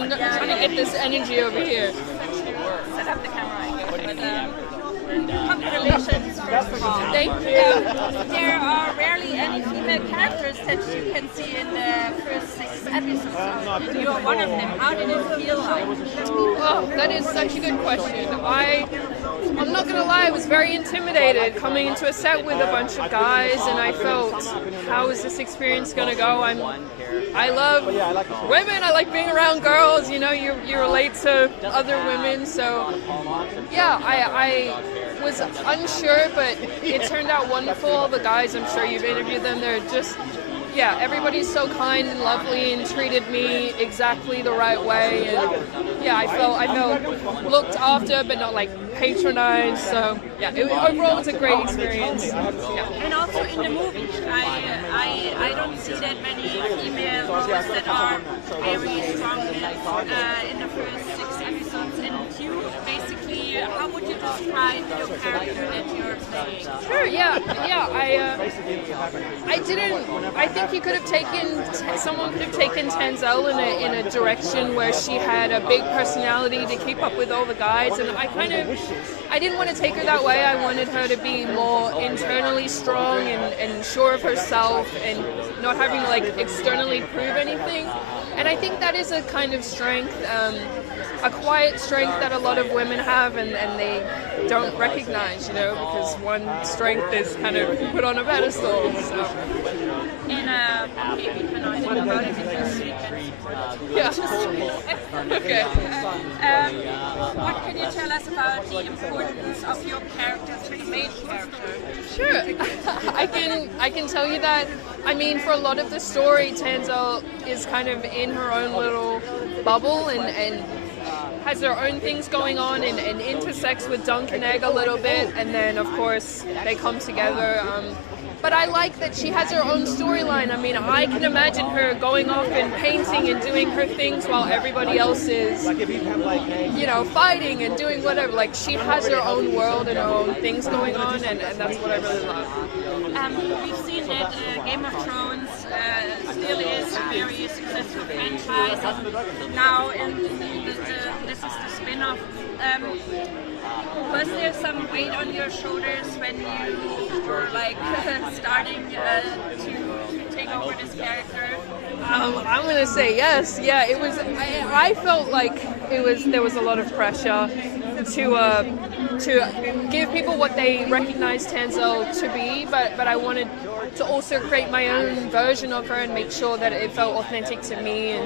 I'm trying to get this energy over here. Set up the camera. Congratulations, first of all. Thank you. There are rarely any female characters that you can see in the first 6 episodes. You are one of them. How did it feel like? Oh, that is such a good question. I'm not gonna lie, I was very intimidated coming into a set with a bunch of guys, and I felt, how is this experience gonna go? I love women. I like being around girls. You know, you relate to other women. So, yeah, I was unsure, but it turned out wonderful. The guys, I'm sure you've interviewed them. They're just, yeah, everybody's so kind and lovely and treated me exactly the right way. And yeah, I felt looked after, but not like patronized. So yeah, overall it's a great experience. Yeah. And also in the movie, I don't see that many female roles that are very strong in the first 6 episodes. And you basically, how would you describe your character that you're playing? Sure. Yeah. I think you could have someone could have taken Tanzyn in a direction where she had a big personality to keep up with all the guys, and I didn't want to take her that way. I wanted her to be more internally strong and sure of herself and not having to like externally prove anything. And I think that is a kind of strength, a quiet strength that a lot of women have and they don't recognize, you know, because one strength is kind of put on a pedestal. So. Okay, we cannot think about it because we can... Yeah. Okay. What can you tell us about the importance of your character to the main character? Sure. I can tell you that, I mean, for a lot of the story, Tanzyn is kind of in her own little bubble and has her own things going on and intersects with Dunk and Egg a little bit, and then of course they come together. But I like that she has her own storyline. I mean, I can imagine her going off and painting and doing her things while everybody else is, you know, fighting and doing whatever. Like, she has her own world and her own things going on, and that's what I really love. We've seen that Game of Thrones still is a very successful franchise, and now this is the spin-off. Was there some weight on your shoulders when you were like starting to take over this character? I'm gonna say yes. Yeah, it was. I felt like there was a lot of pressure to give people what they recognize Tanzyn to be, but I wanted to also create my own version of her and make sure that it felt authentic to me,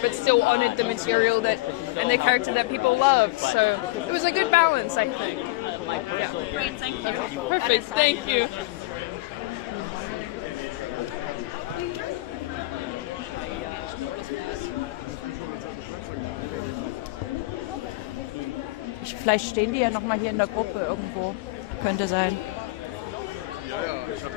but still honored the material and the character that people loved. So it was a good balance, I think. Yeah. Great, thank you. Perfect, thank you. Vielleicht stehen die ja noch mal hier in der Gruppe irgendwo. Könnte sein. Ja, ich habe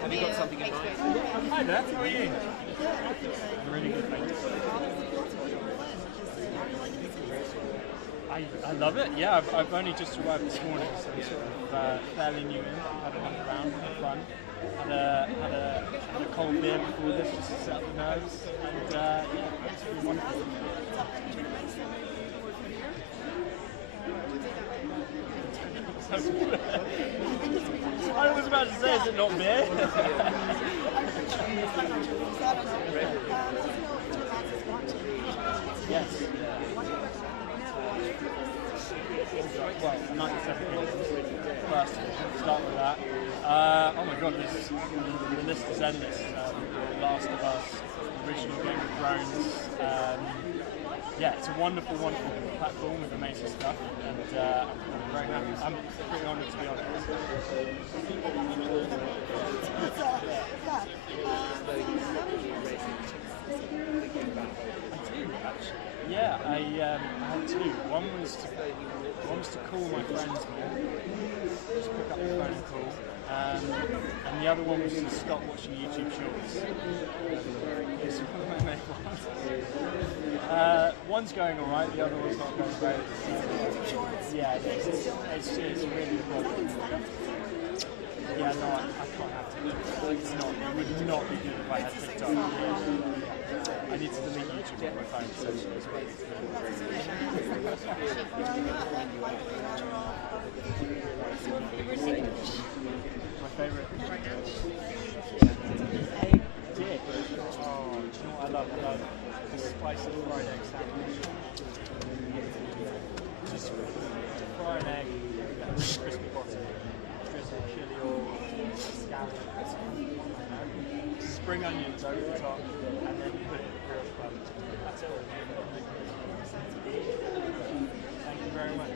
Have you got something in mind? Hi there, how are you? I'm really good, thanks. I love it, yeah. I've only just arrived this morning, so I'm sort of fairly new in. Had a look around, had fun. Had a cold beer before this just to set up the nerves, and yeah, it's been wonderful. I was about to say, is it not beer? Yes. Well, 97 first, start with that. Oh my god, the list is endless. Last of Us, original Game of Thrones. Yeah, it's a wonderful, wonderful platform with amazing stuff, and I'm very happy. I'm pretty honoured to be on it. I do, actually. Yeah, I had two. One was to call my friends more, just pick up the phone and call. And the other one was to stop watching YouTube shorts. It's one of my main ones. One's going alright, the other one's not going great. Yeah, it's really a problem. Yeah, no, I can't have TikTok. It would not be good if I had TikTok. I need to delete YouTube on my phone, essentially, as well. My favourite? Dip. Oh, do you know what I love? I love the spicy fried egg sandwich. Just fry an egg, crispy bottom, drizzle chili oil, scallions, spring onions over the top, and then put it in the grilled bun. That's it. Thank you very much.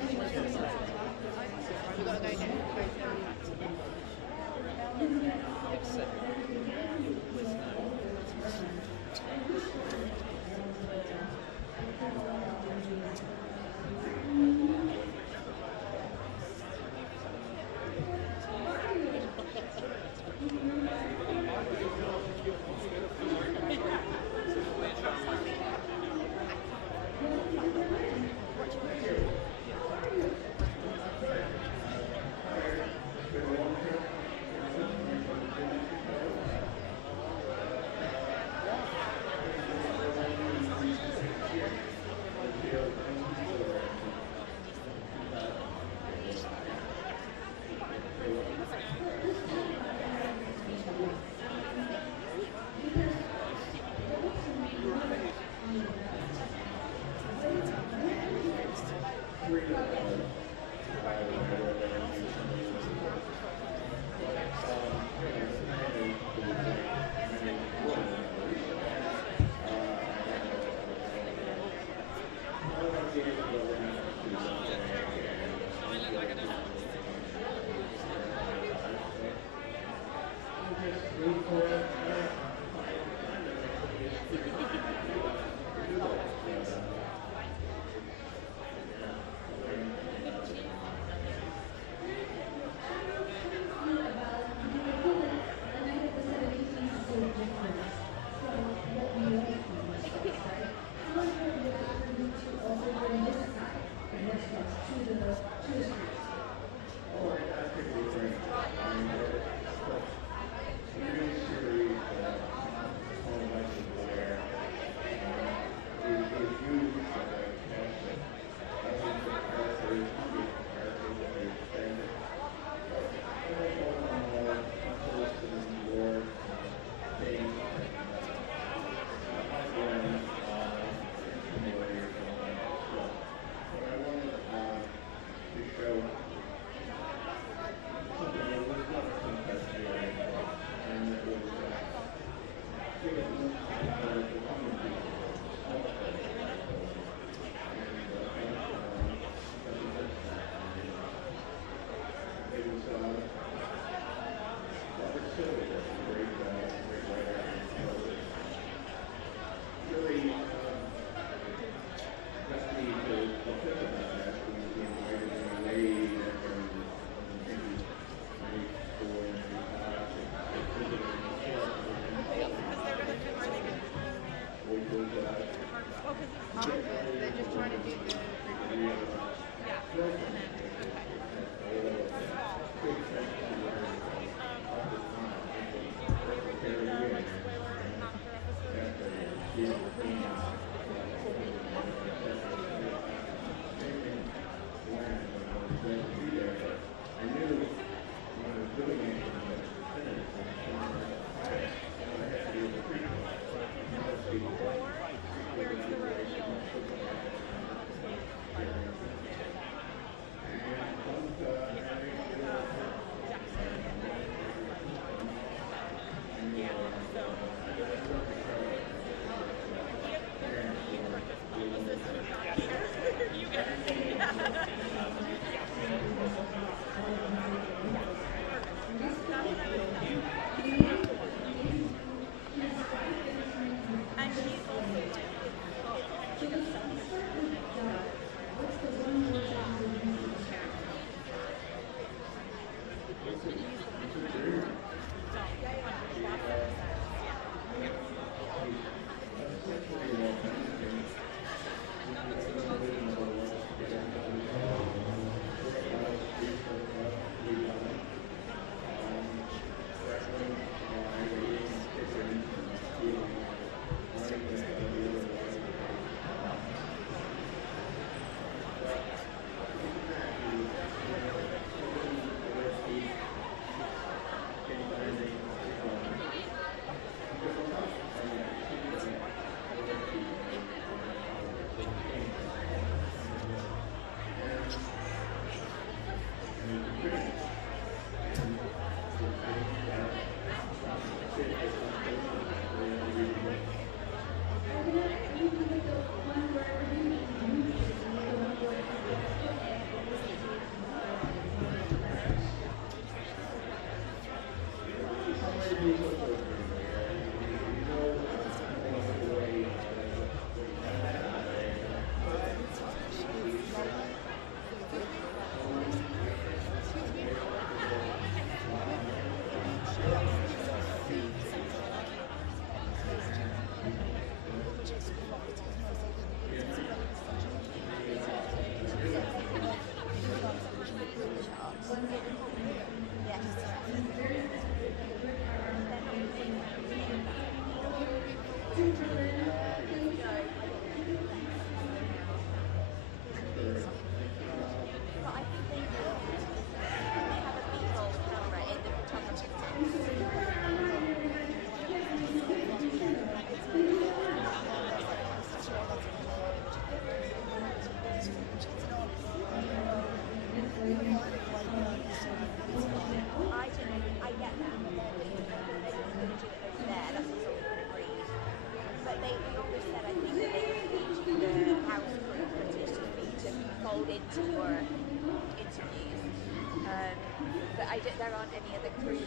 There aren't any other crews.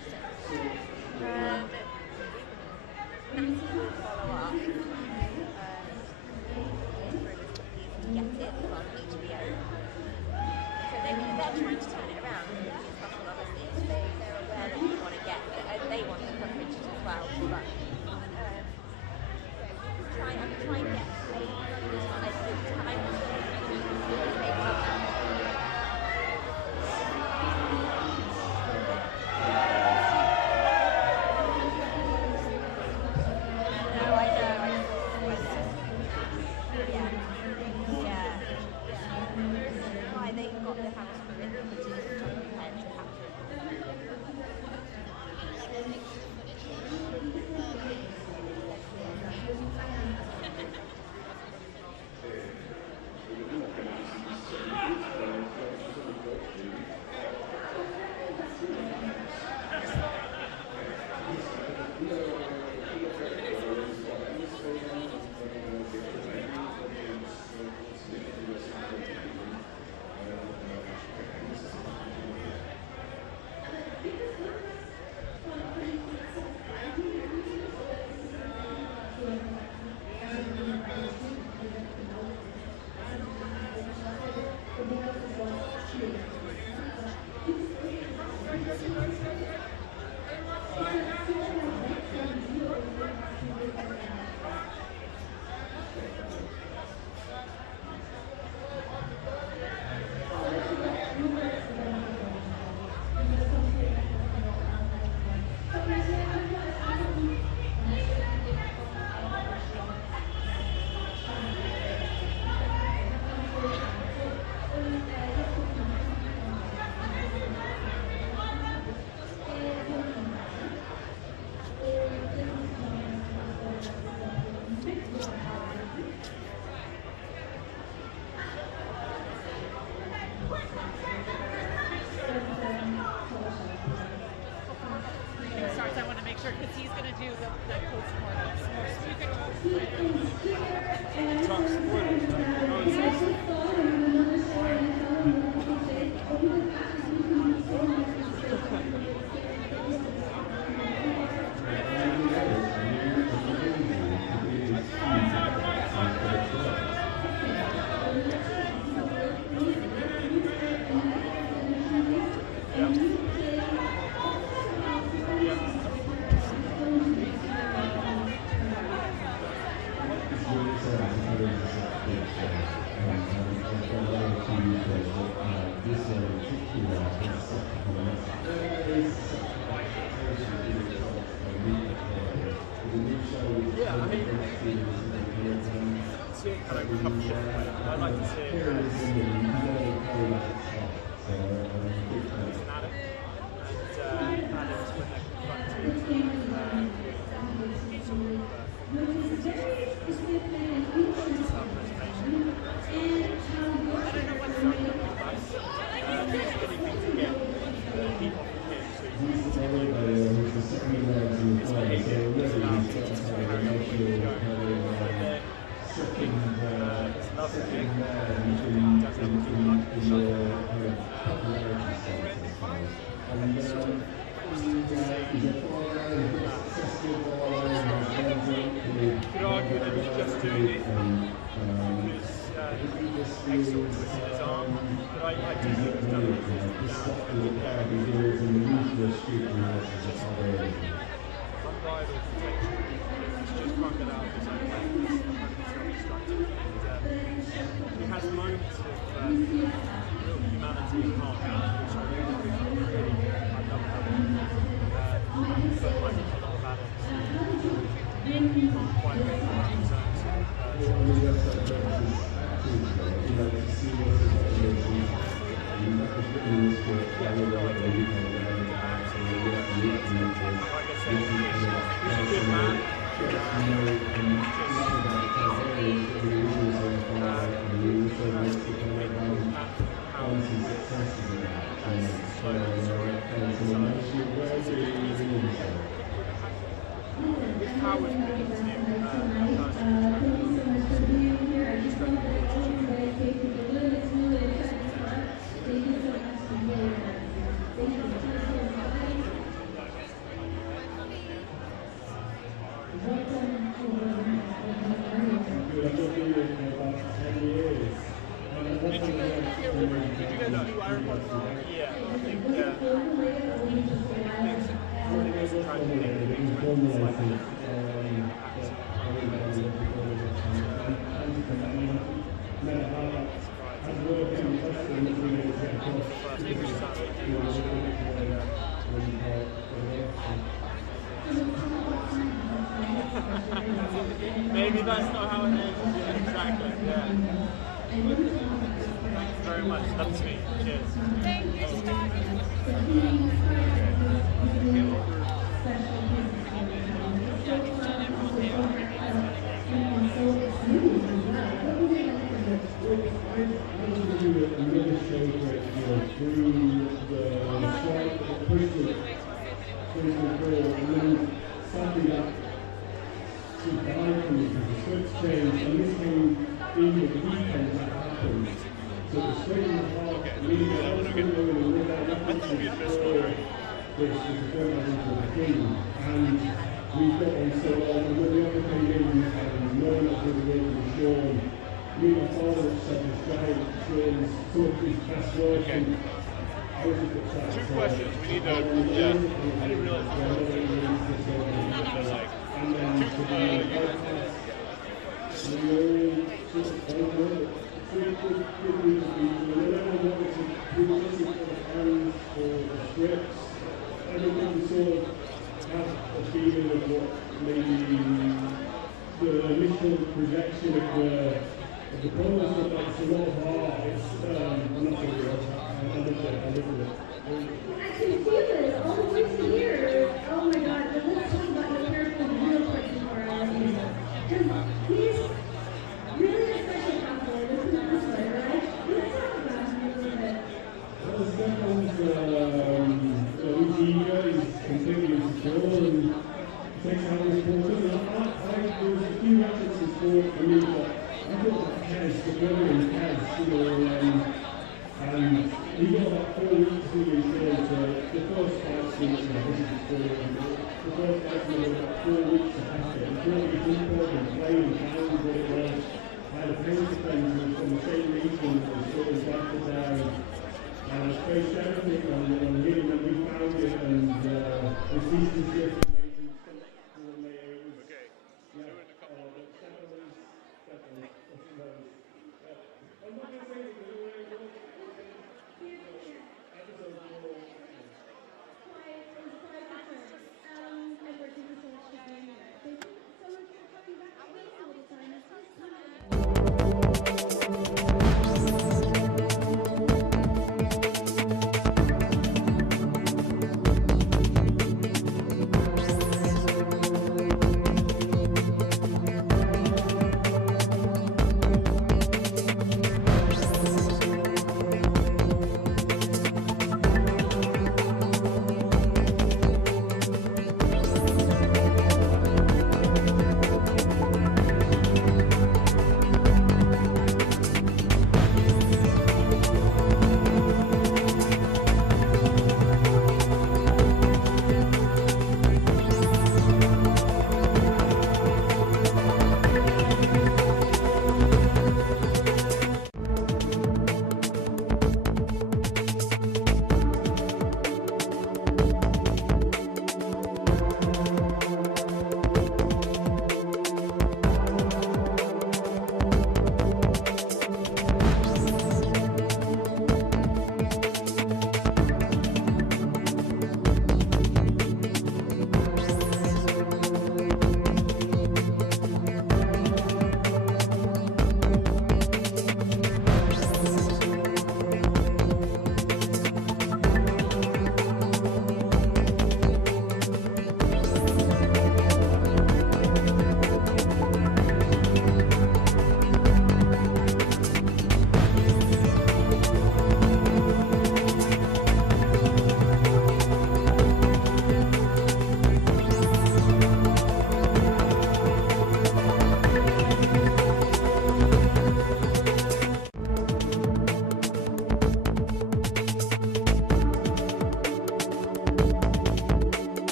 Natty will follow up to get it from HBO. So they're trying to turn it around as quickly as possible, obviously. So they're aware that we want to get, and they want the coverage as well. But I'm trying to get a good time. Why they've got the house for it, which is that close to more Maybe that's not how it is. Yeah, exactly. Yeah. Thank you very much. Love to meet you. Cheers. Thank you, Scott. Two questions. We need to. Yeah. I didn't realize. The initial projection of the promise that it's a lot of art. It's I'm not sure. I can feel it all the way to here. Oh my God! Let's talk about your character's real quick before I let you know. Because he's really a special couple. This is this way, right? Let's talk about him a little bit. Well, Stefan's he's eager. He's completely secure and takes out his We've got about 4 weeks to do this, the first fight scene, the first fight scene was about 4 weeks to test it. It's really people and play and found what it was. I had a painter friend who was from the same region that was sort of Dexter there, and I spaced everything on him, and we found it, and the season shift amazing stunt coordinator. It was, I'm not going to say it,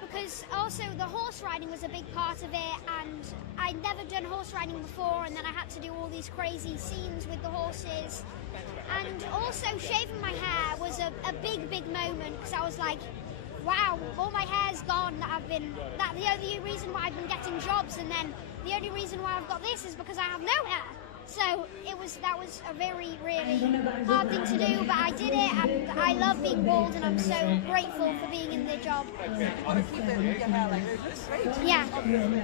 because also the horse riding was a big part of it, and I'd never done horse riding before, and then I had to do all these crazy scenes with the horses, And also shaving my hair was a big moment because I was like, wow, all my hair's gone. The only reason why I've been getting jobs, and then the only reason why I've got this is because I have no hair. So that was a really hard thing to do, but I did it, and I love being bald, and I'm so grateful for being in the job. You want to keep your hair like this? That's great. Yeah. And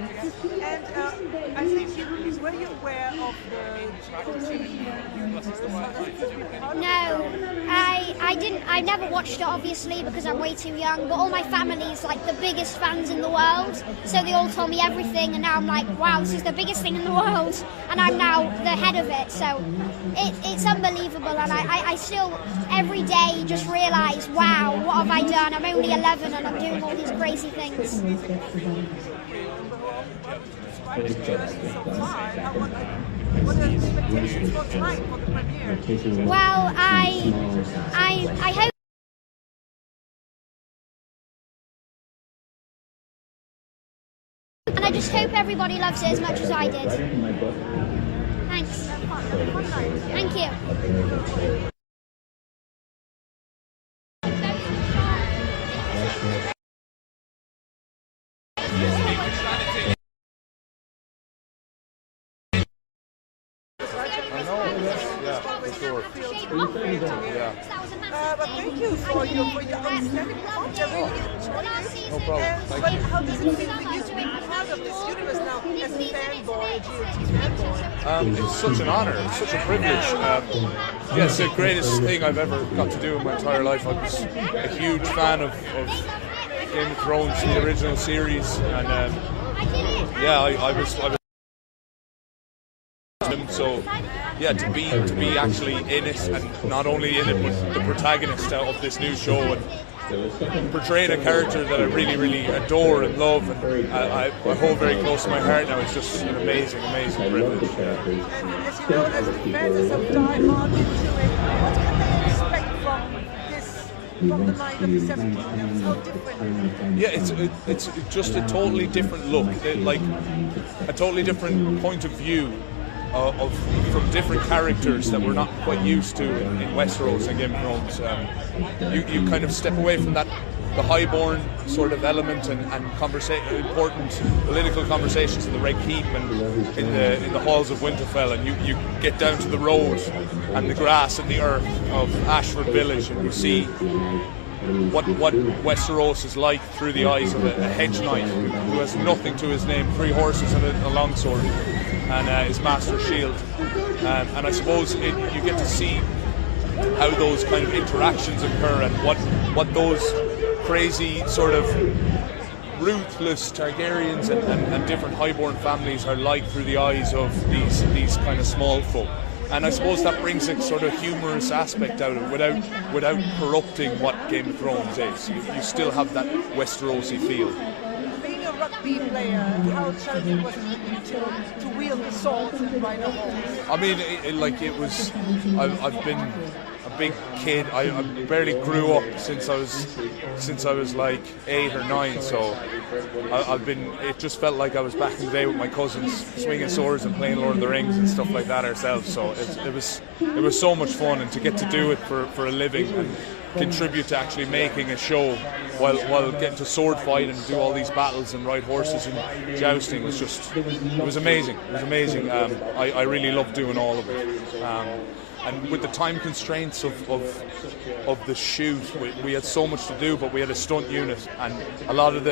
I think were you aware of the No, I didn't. I never watched it, obviously, because I'm way too young. But all my family's like the biggest fans in the world, so they all told me everything, and now I'm like, wow, this is the biggest thing in the world, and I'm now the head of it. So it's unbelievable, and I still every day just realise, wow, what have I done? I'm only 11 and I'm doing all these crazy things. What are the expectations for tonight for the premiere? Well, I hope. And I just hope everybody loves it as much as I did. Thanks. Thank you. Yeah. But thank you for your outstanding performance. No problem. Thank you. How does it feel for you to be part of this universe now as a fanboy, a GOT fanboy? It's such an honour, it's such a privilege. Yeah, it's the greatest thing I've ever got to do in my entire life. I was a huge fan of Game of Thrones, the original series, and yeah, I was so yeah, to be actually in it, and not only in it but the protagonist of this new show, and portraying a character that I really adore and love, and I hold very close to my heart now. It's just an amazing privilege. And as you know, there's the fans of Die Hard into it. What can they expect from the night of the 17th? How different? Yeah, it's just a totally different look, like a totally different point of view from different characters that we're not quite used to in Westeros and Game of Thrones. You kind of step away from that, the highborn sort of element and important political conversations in the Red Keep and in the halls of Winterfell, and you get down to the road and the grass and the earth of Ashford Village, and you see what Westeros is like through the eyes of a hedge knight who has nothing to his name, 3 horses and a longsword, and his master's shield. And I suppose you get to see how those kind of interactions occur, and what those crazy sort of ruthless Targaryens and different highborn families are like through the eyes of these kind of small folk. And I suppose that brings a sort of humorous aspect out of it without corrupting what Game of Thrones is. You still have that Westerosi feel. Being a rugby player, how challenging was it to wield the sword and ride a horse? I mean, I've been a big kid. I barely grew up since I was like 8 or 9. So it just felt like I was back in the day with my cousins, swinging swords and playing Lord of the Rings and stuff like that ourselves. So it was so much fun, and to get to do it for a living and contribute to actually making a show while getting to sword fight and do all these battles and ride horses and jousting was amazing. It was amazing. I really loved doing all of it. And with the time constraints of the shoot, we had so much to do, but we had a stunt unit, and a lot of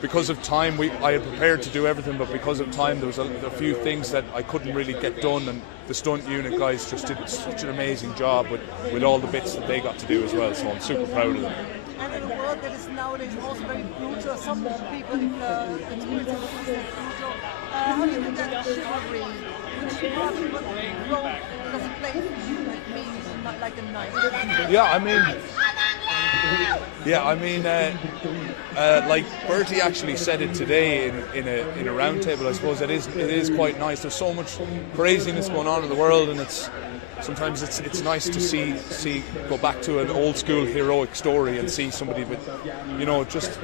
because of time, I had prepared to do everything, but because of time, there was a few things that I couldn't really get done, and the stunt unit guys just did such an amazing job with all the bits that they got to do as well, so I'm super proud of them. And in a world that is nowadays also very brutal, some people experience it as brutal. How do you think that chivalry, which probably was grown because it played like me, not like a knight? Yeah, I mean, Yeah, I mean, like Bertie actually said it today in a roundtable. I suppose it is quite nice. There's so much craziness going on in the world, and sometimes it's nice to see go back to an old school heroic story and see somebody with, you know, just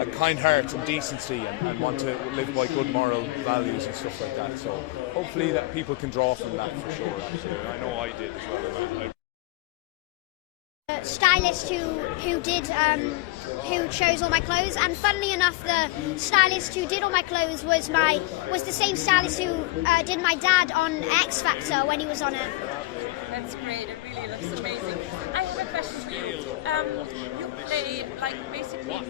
a kind heart and decency and want to live by good moral values and stuff like that. So hopefully that people can draw from that for sure. Absolutely. I know I did as well. Stylist who chose all my clothes, and funnily enough, the stylist who did all my clothes was the same stylist who did my dad on X Factor when he was on it. That's great. It really looks amazing. I have a question for you. You played basically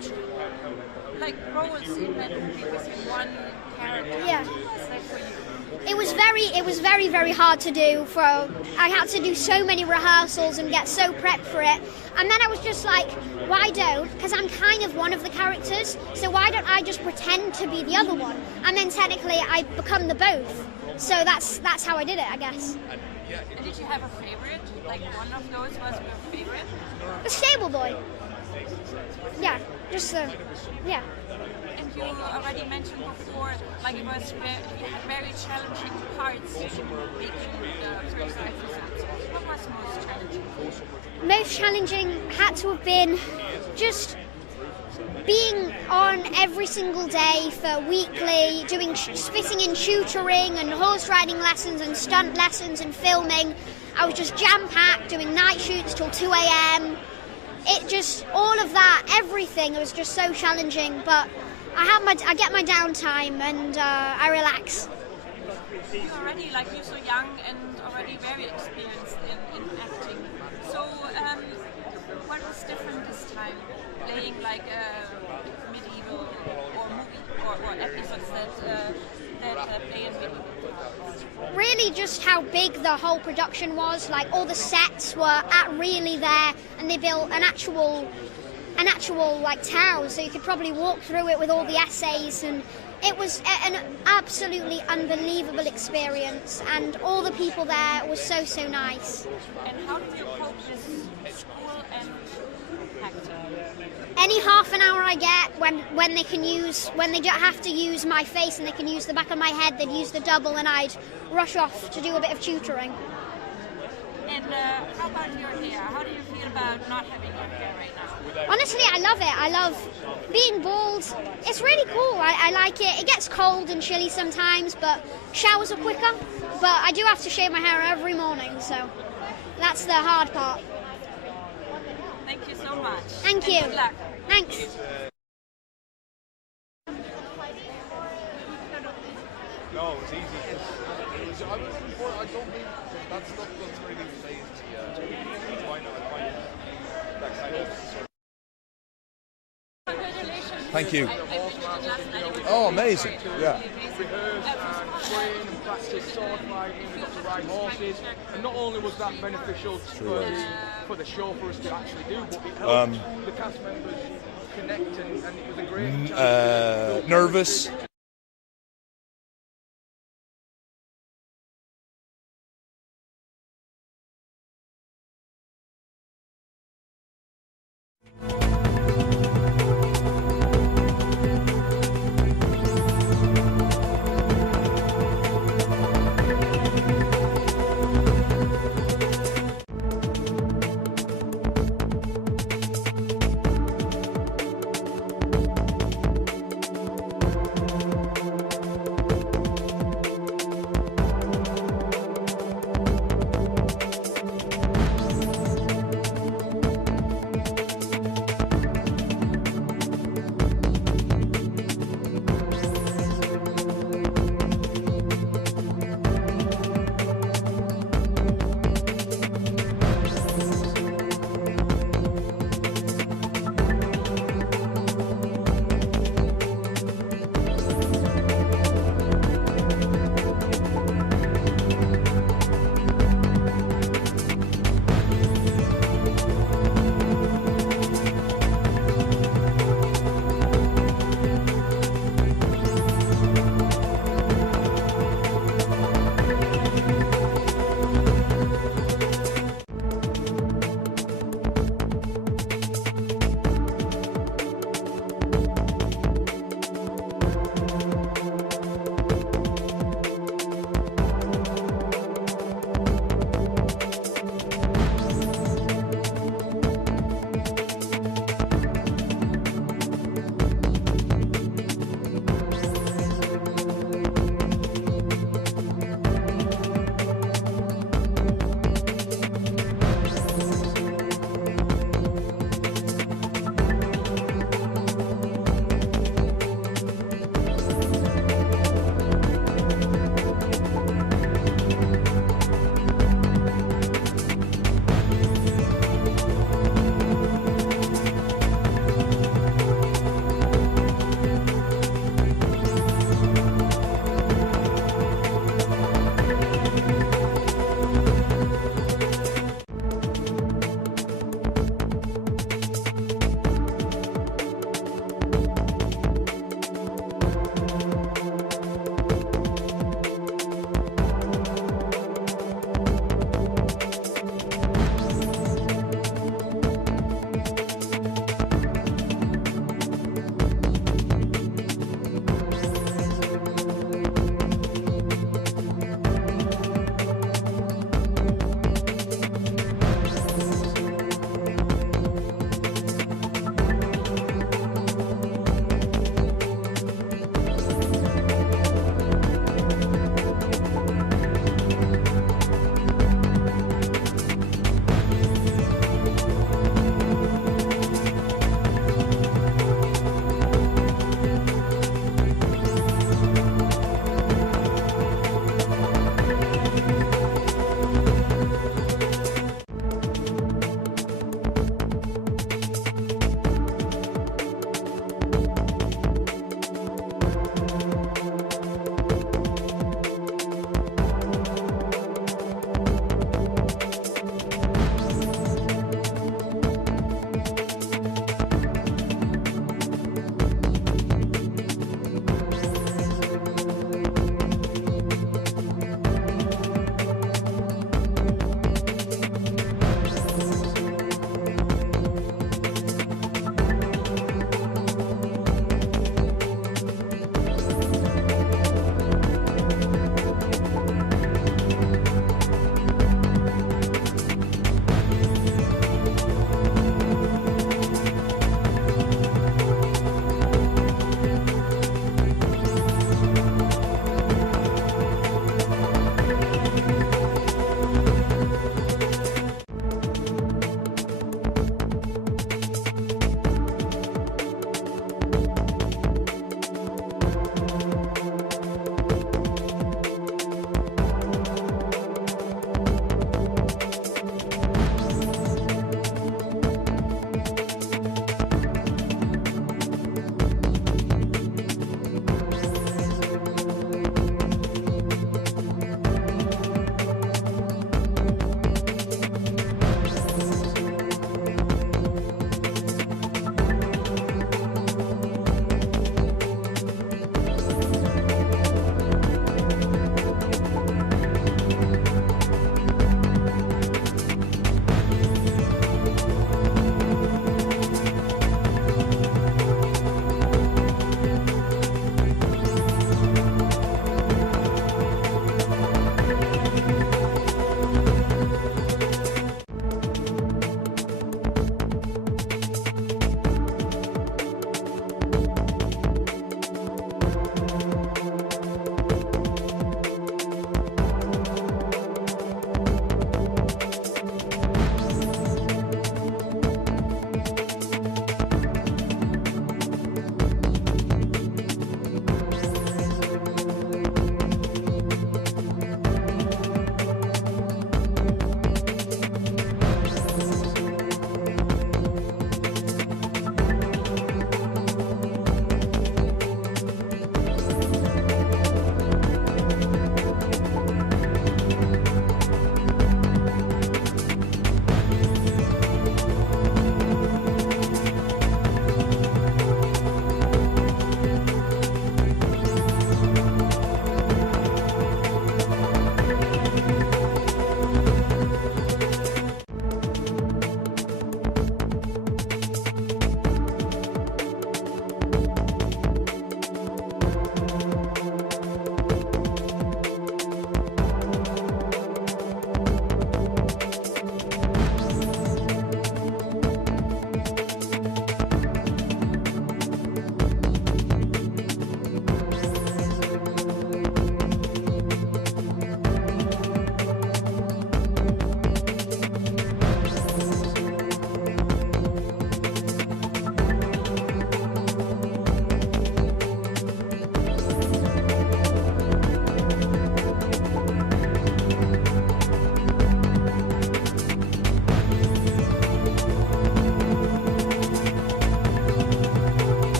like roles in that movie with one character. Yeah. How was that for you? It was very, very hard to do. I had to do so many rehearsals and get so prepped for it. And then I was just like, why don't? Because I'm kind of one of the characters, so why don't I just pretend to be the other one? And then technically I become the both. So that's how I did it, I guess. And did you have a favorite? Like one of those was your favorite? The stable boy. Yeah, just yeah. And you already mentioned before, like it was very challenging parts making the first episode. What was most challenging? Most challenging had to have been just being on every single day for weekly, doing spitting in tutoring and horse riding lessons and stunt lessons and filming. I was just jam-packed, doing night shoots till 2 a.m. It just, all of that, everything, it was just so challenging, but I get my downtime and I relax. You're you're so young and already very experienced in acting. So what was different this time? Playing like a medieval or movie or episodes that play in medieval? Really just how big the whole production was, like all the sets were really there, and they built an actual like town, so you could probably walk through it with all the essays, and it was an absolutely unbelievable experience, and all the people there were so nice. And how do you cope with school and acting? Any half an hour I get when they don't have to use my face and they can use the back of my head, they'd use the double, and I'd rush off to do a bit of tutoring. And how about your hair? How do you feel about not having your hair right now? Honestly, I love it. I love being bald. It's really cool. I like it. It gets cold and chilly sometimes, but showers are quicker. But I do have to shave my hair every morning, so that's the hard part. Thank you so much. Thank you. Good luck. Thanks. No, it was easy. I don't think that stuff doesn't really phase me. That kind of sort of... Thank you. Oh, amazing. Yeah. Train and practice sword fighting, we got to ride horses, and not only was that beneficial for the show for us to actually do, but it helped the cast members connect, and it was a great challenge. Nervous.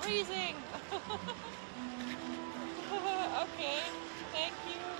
Freezing! Okay, thank you.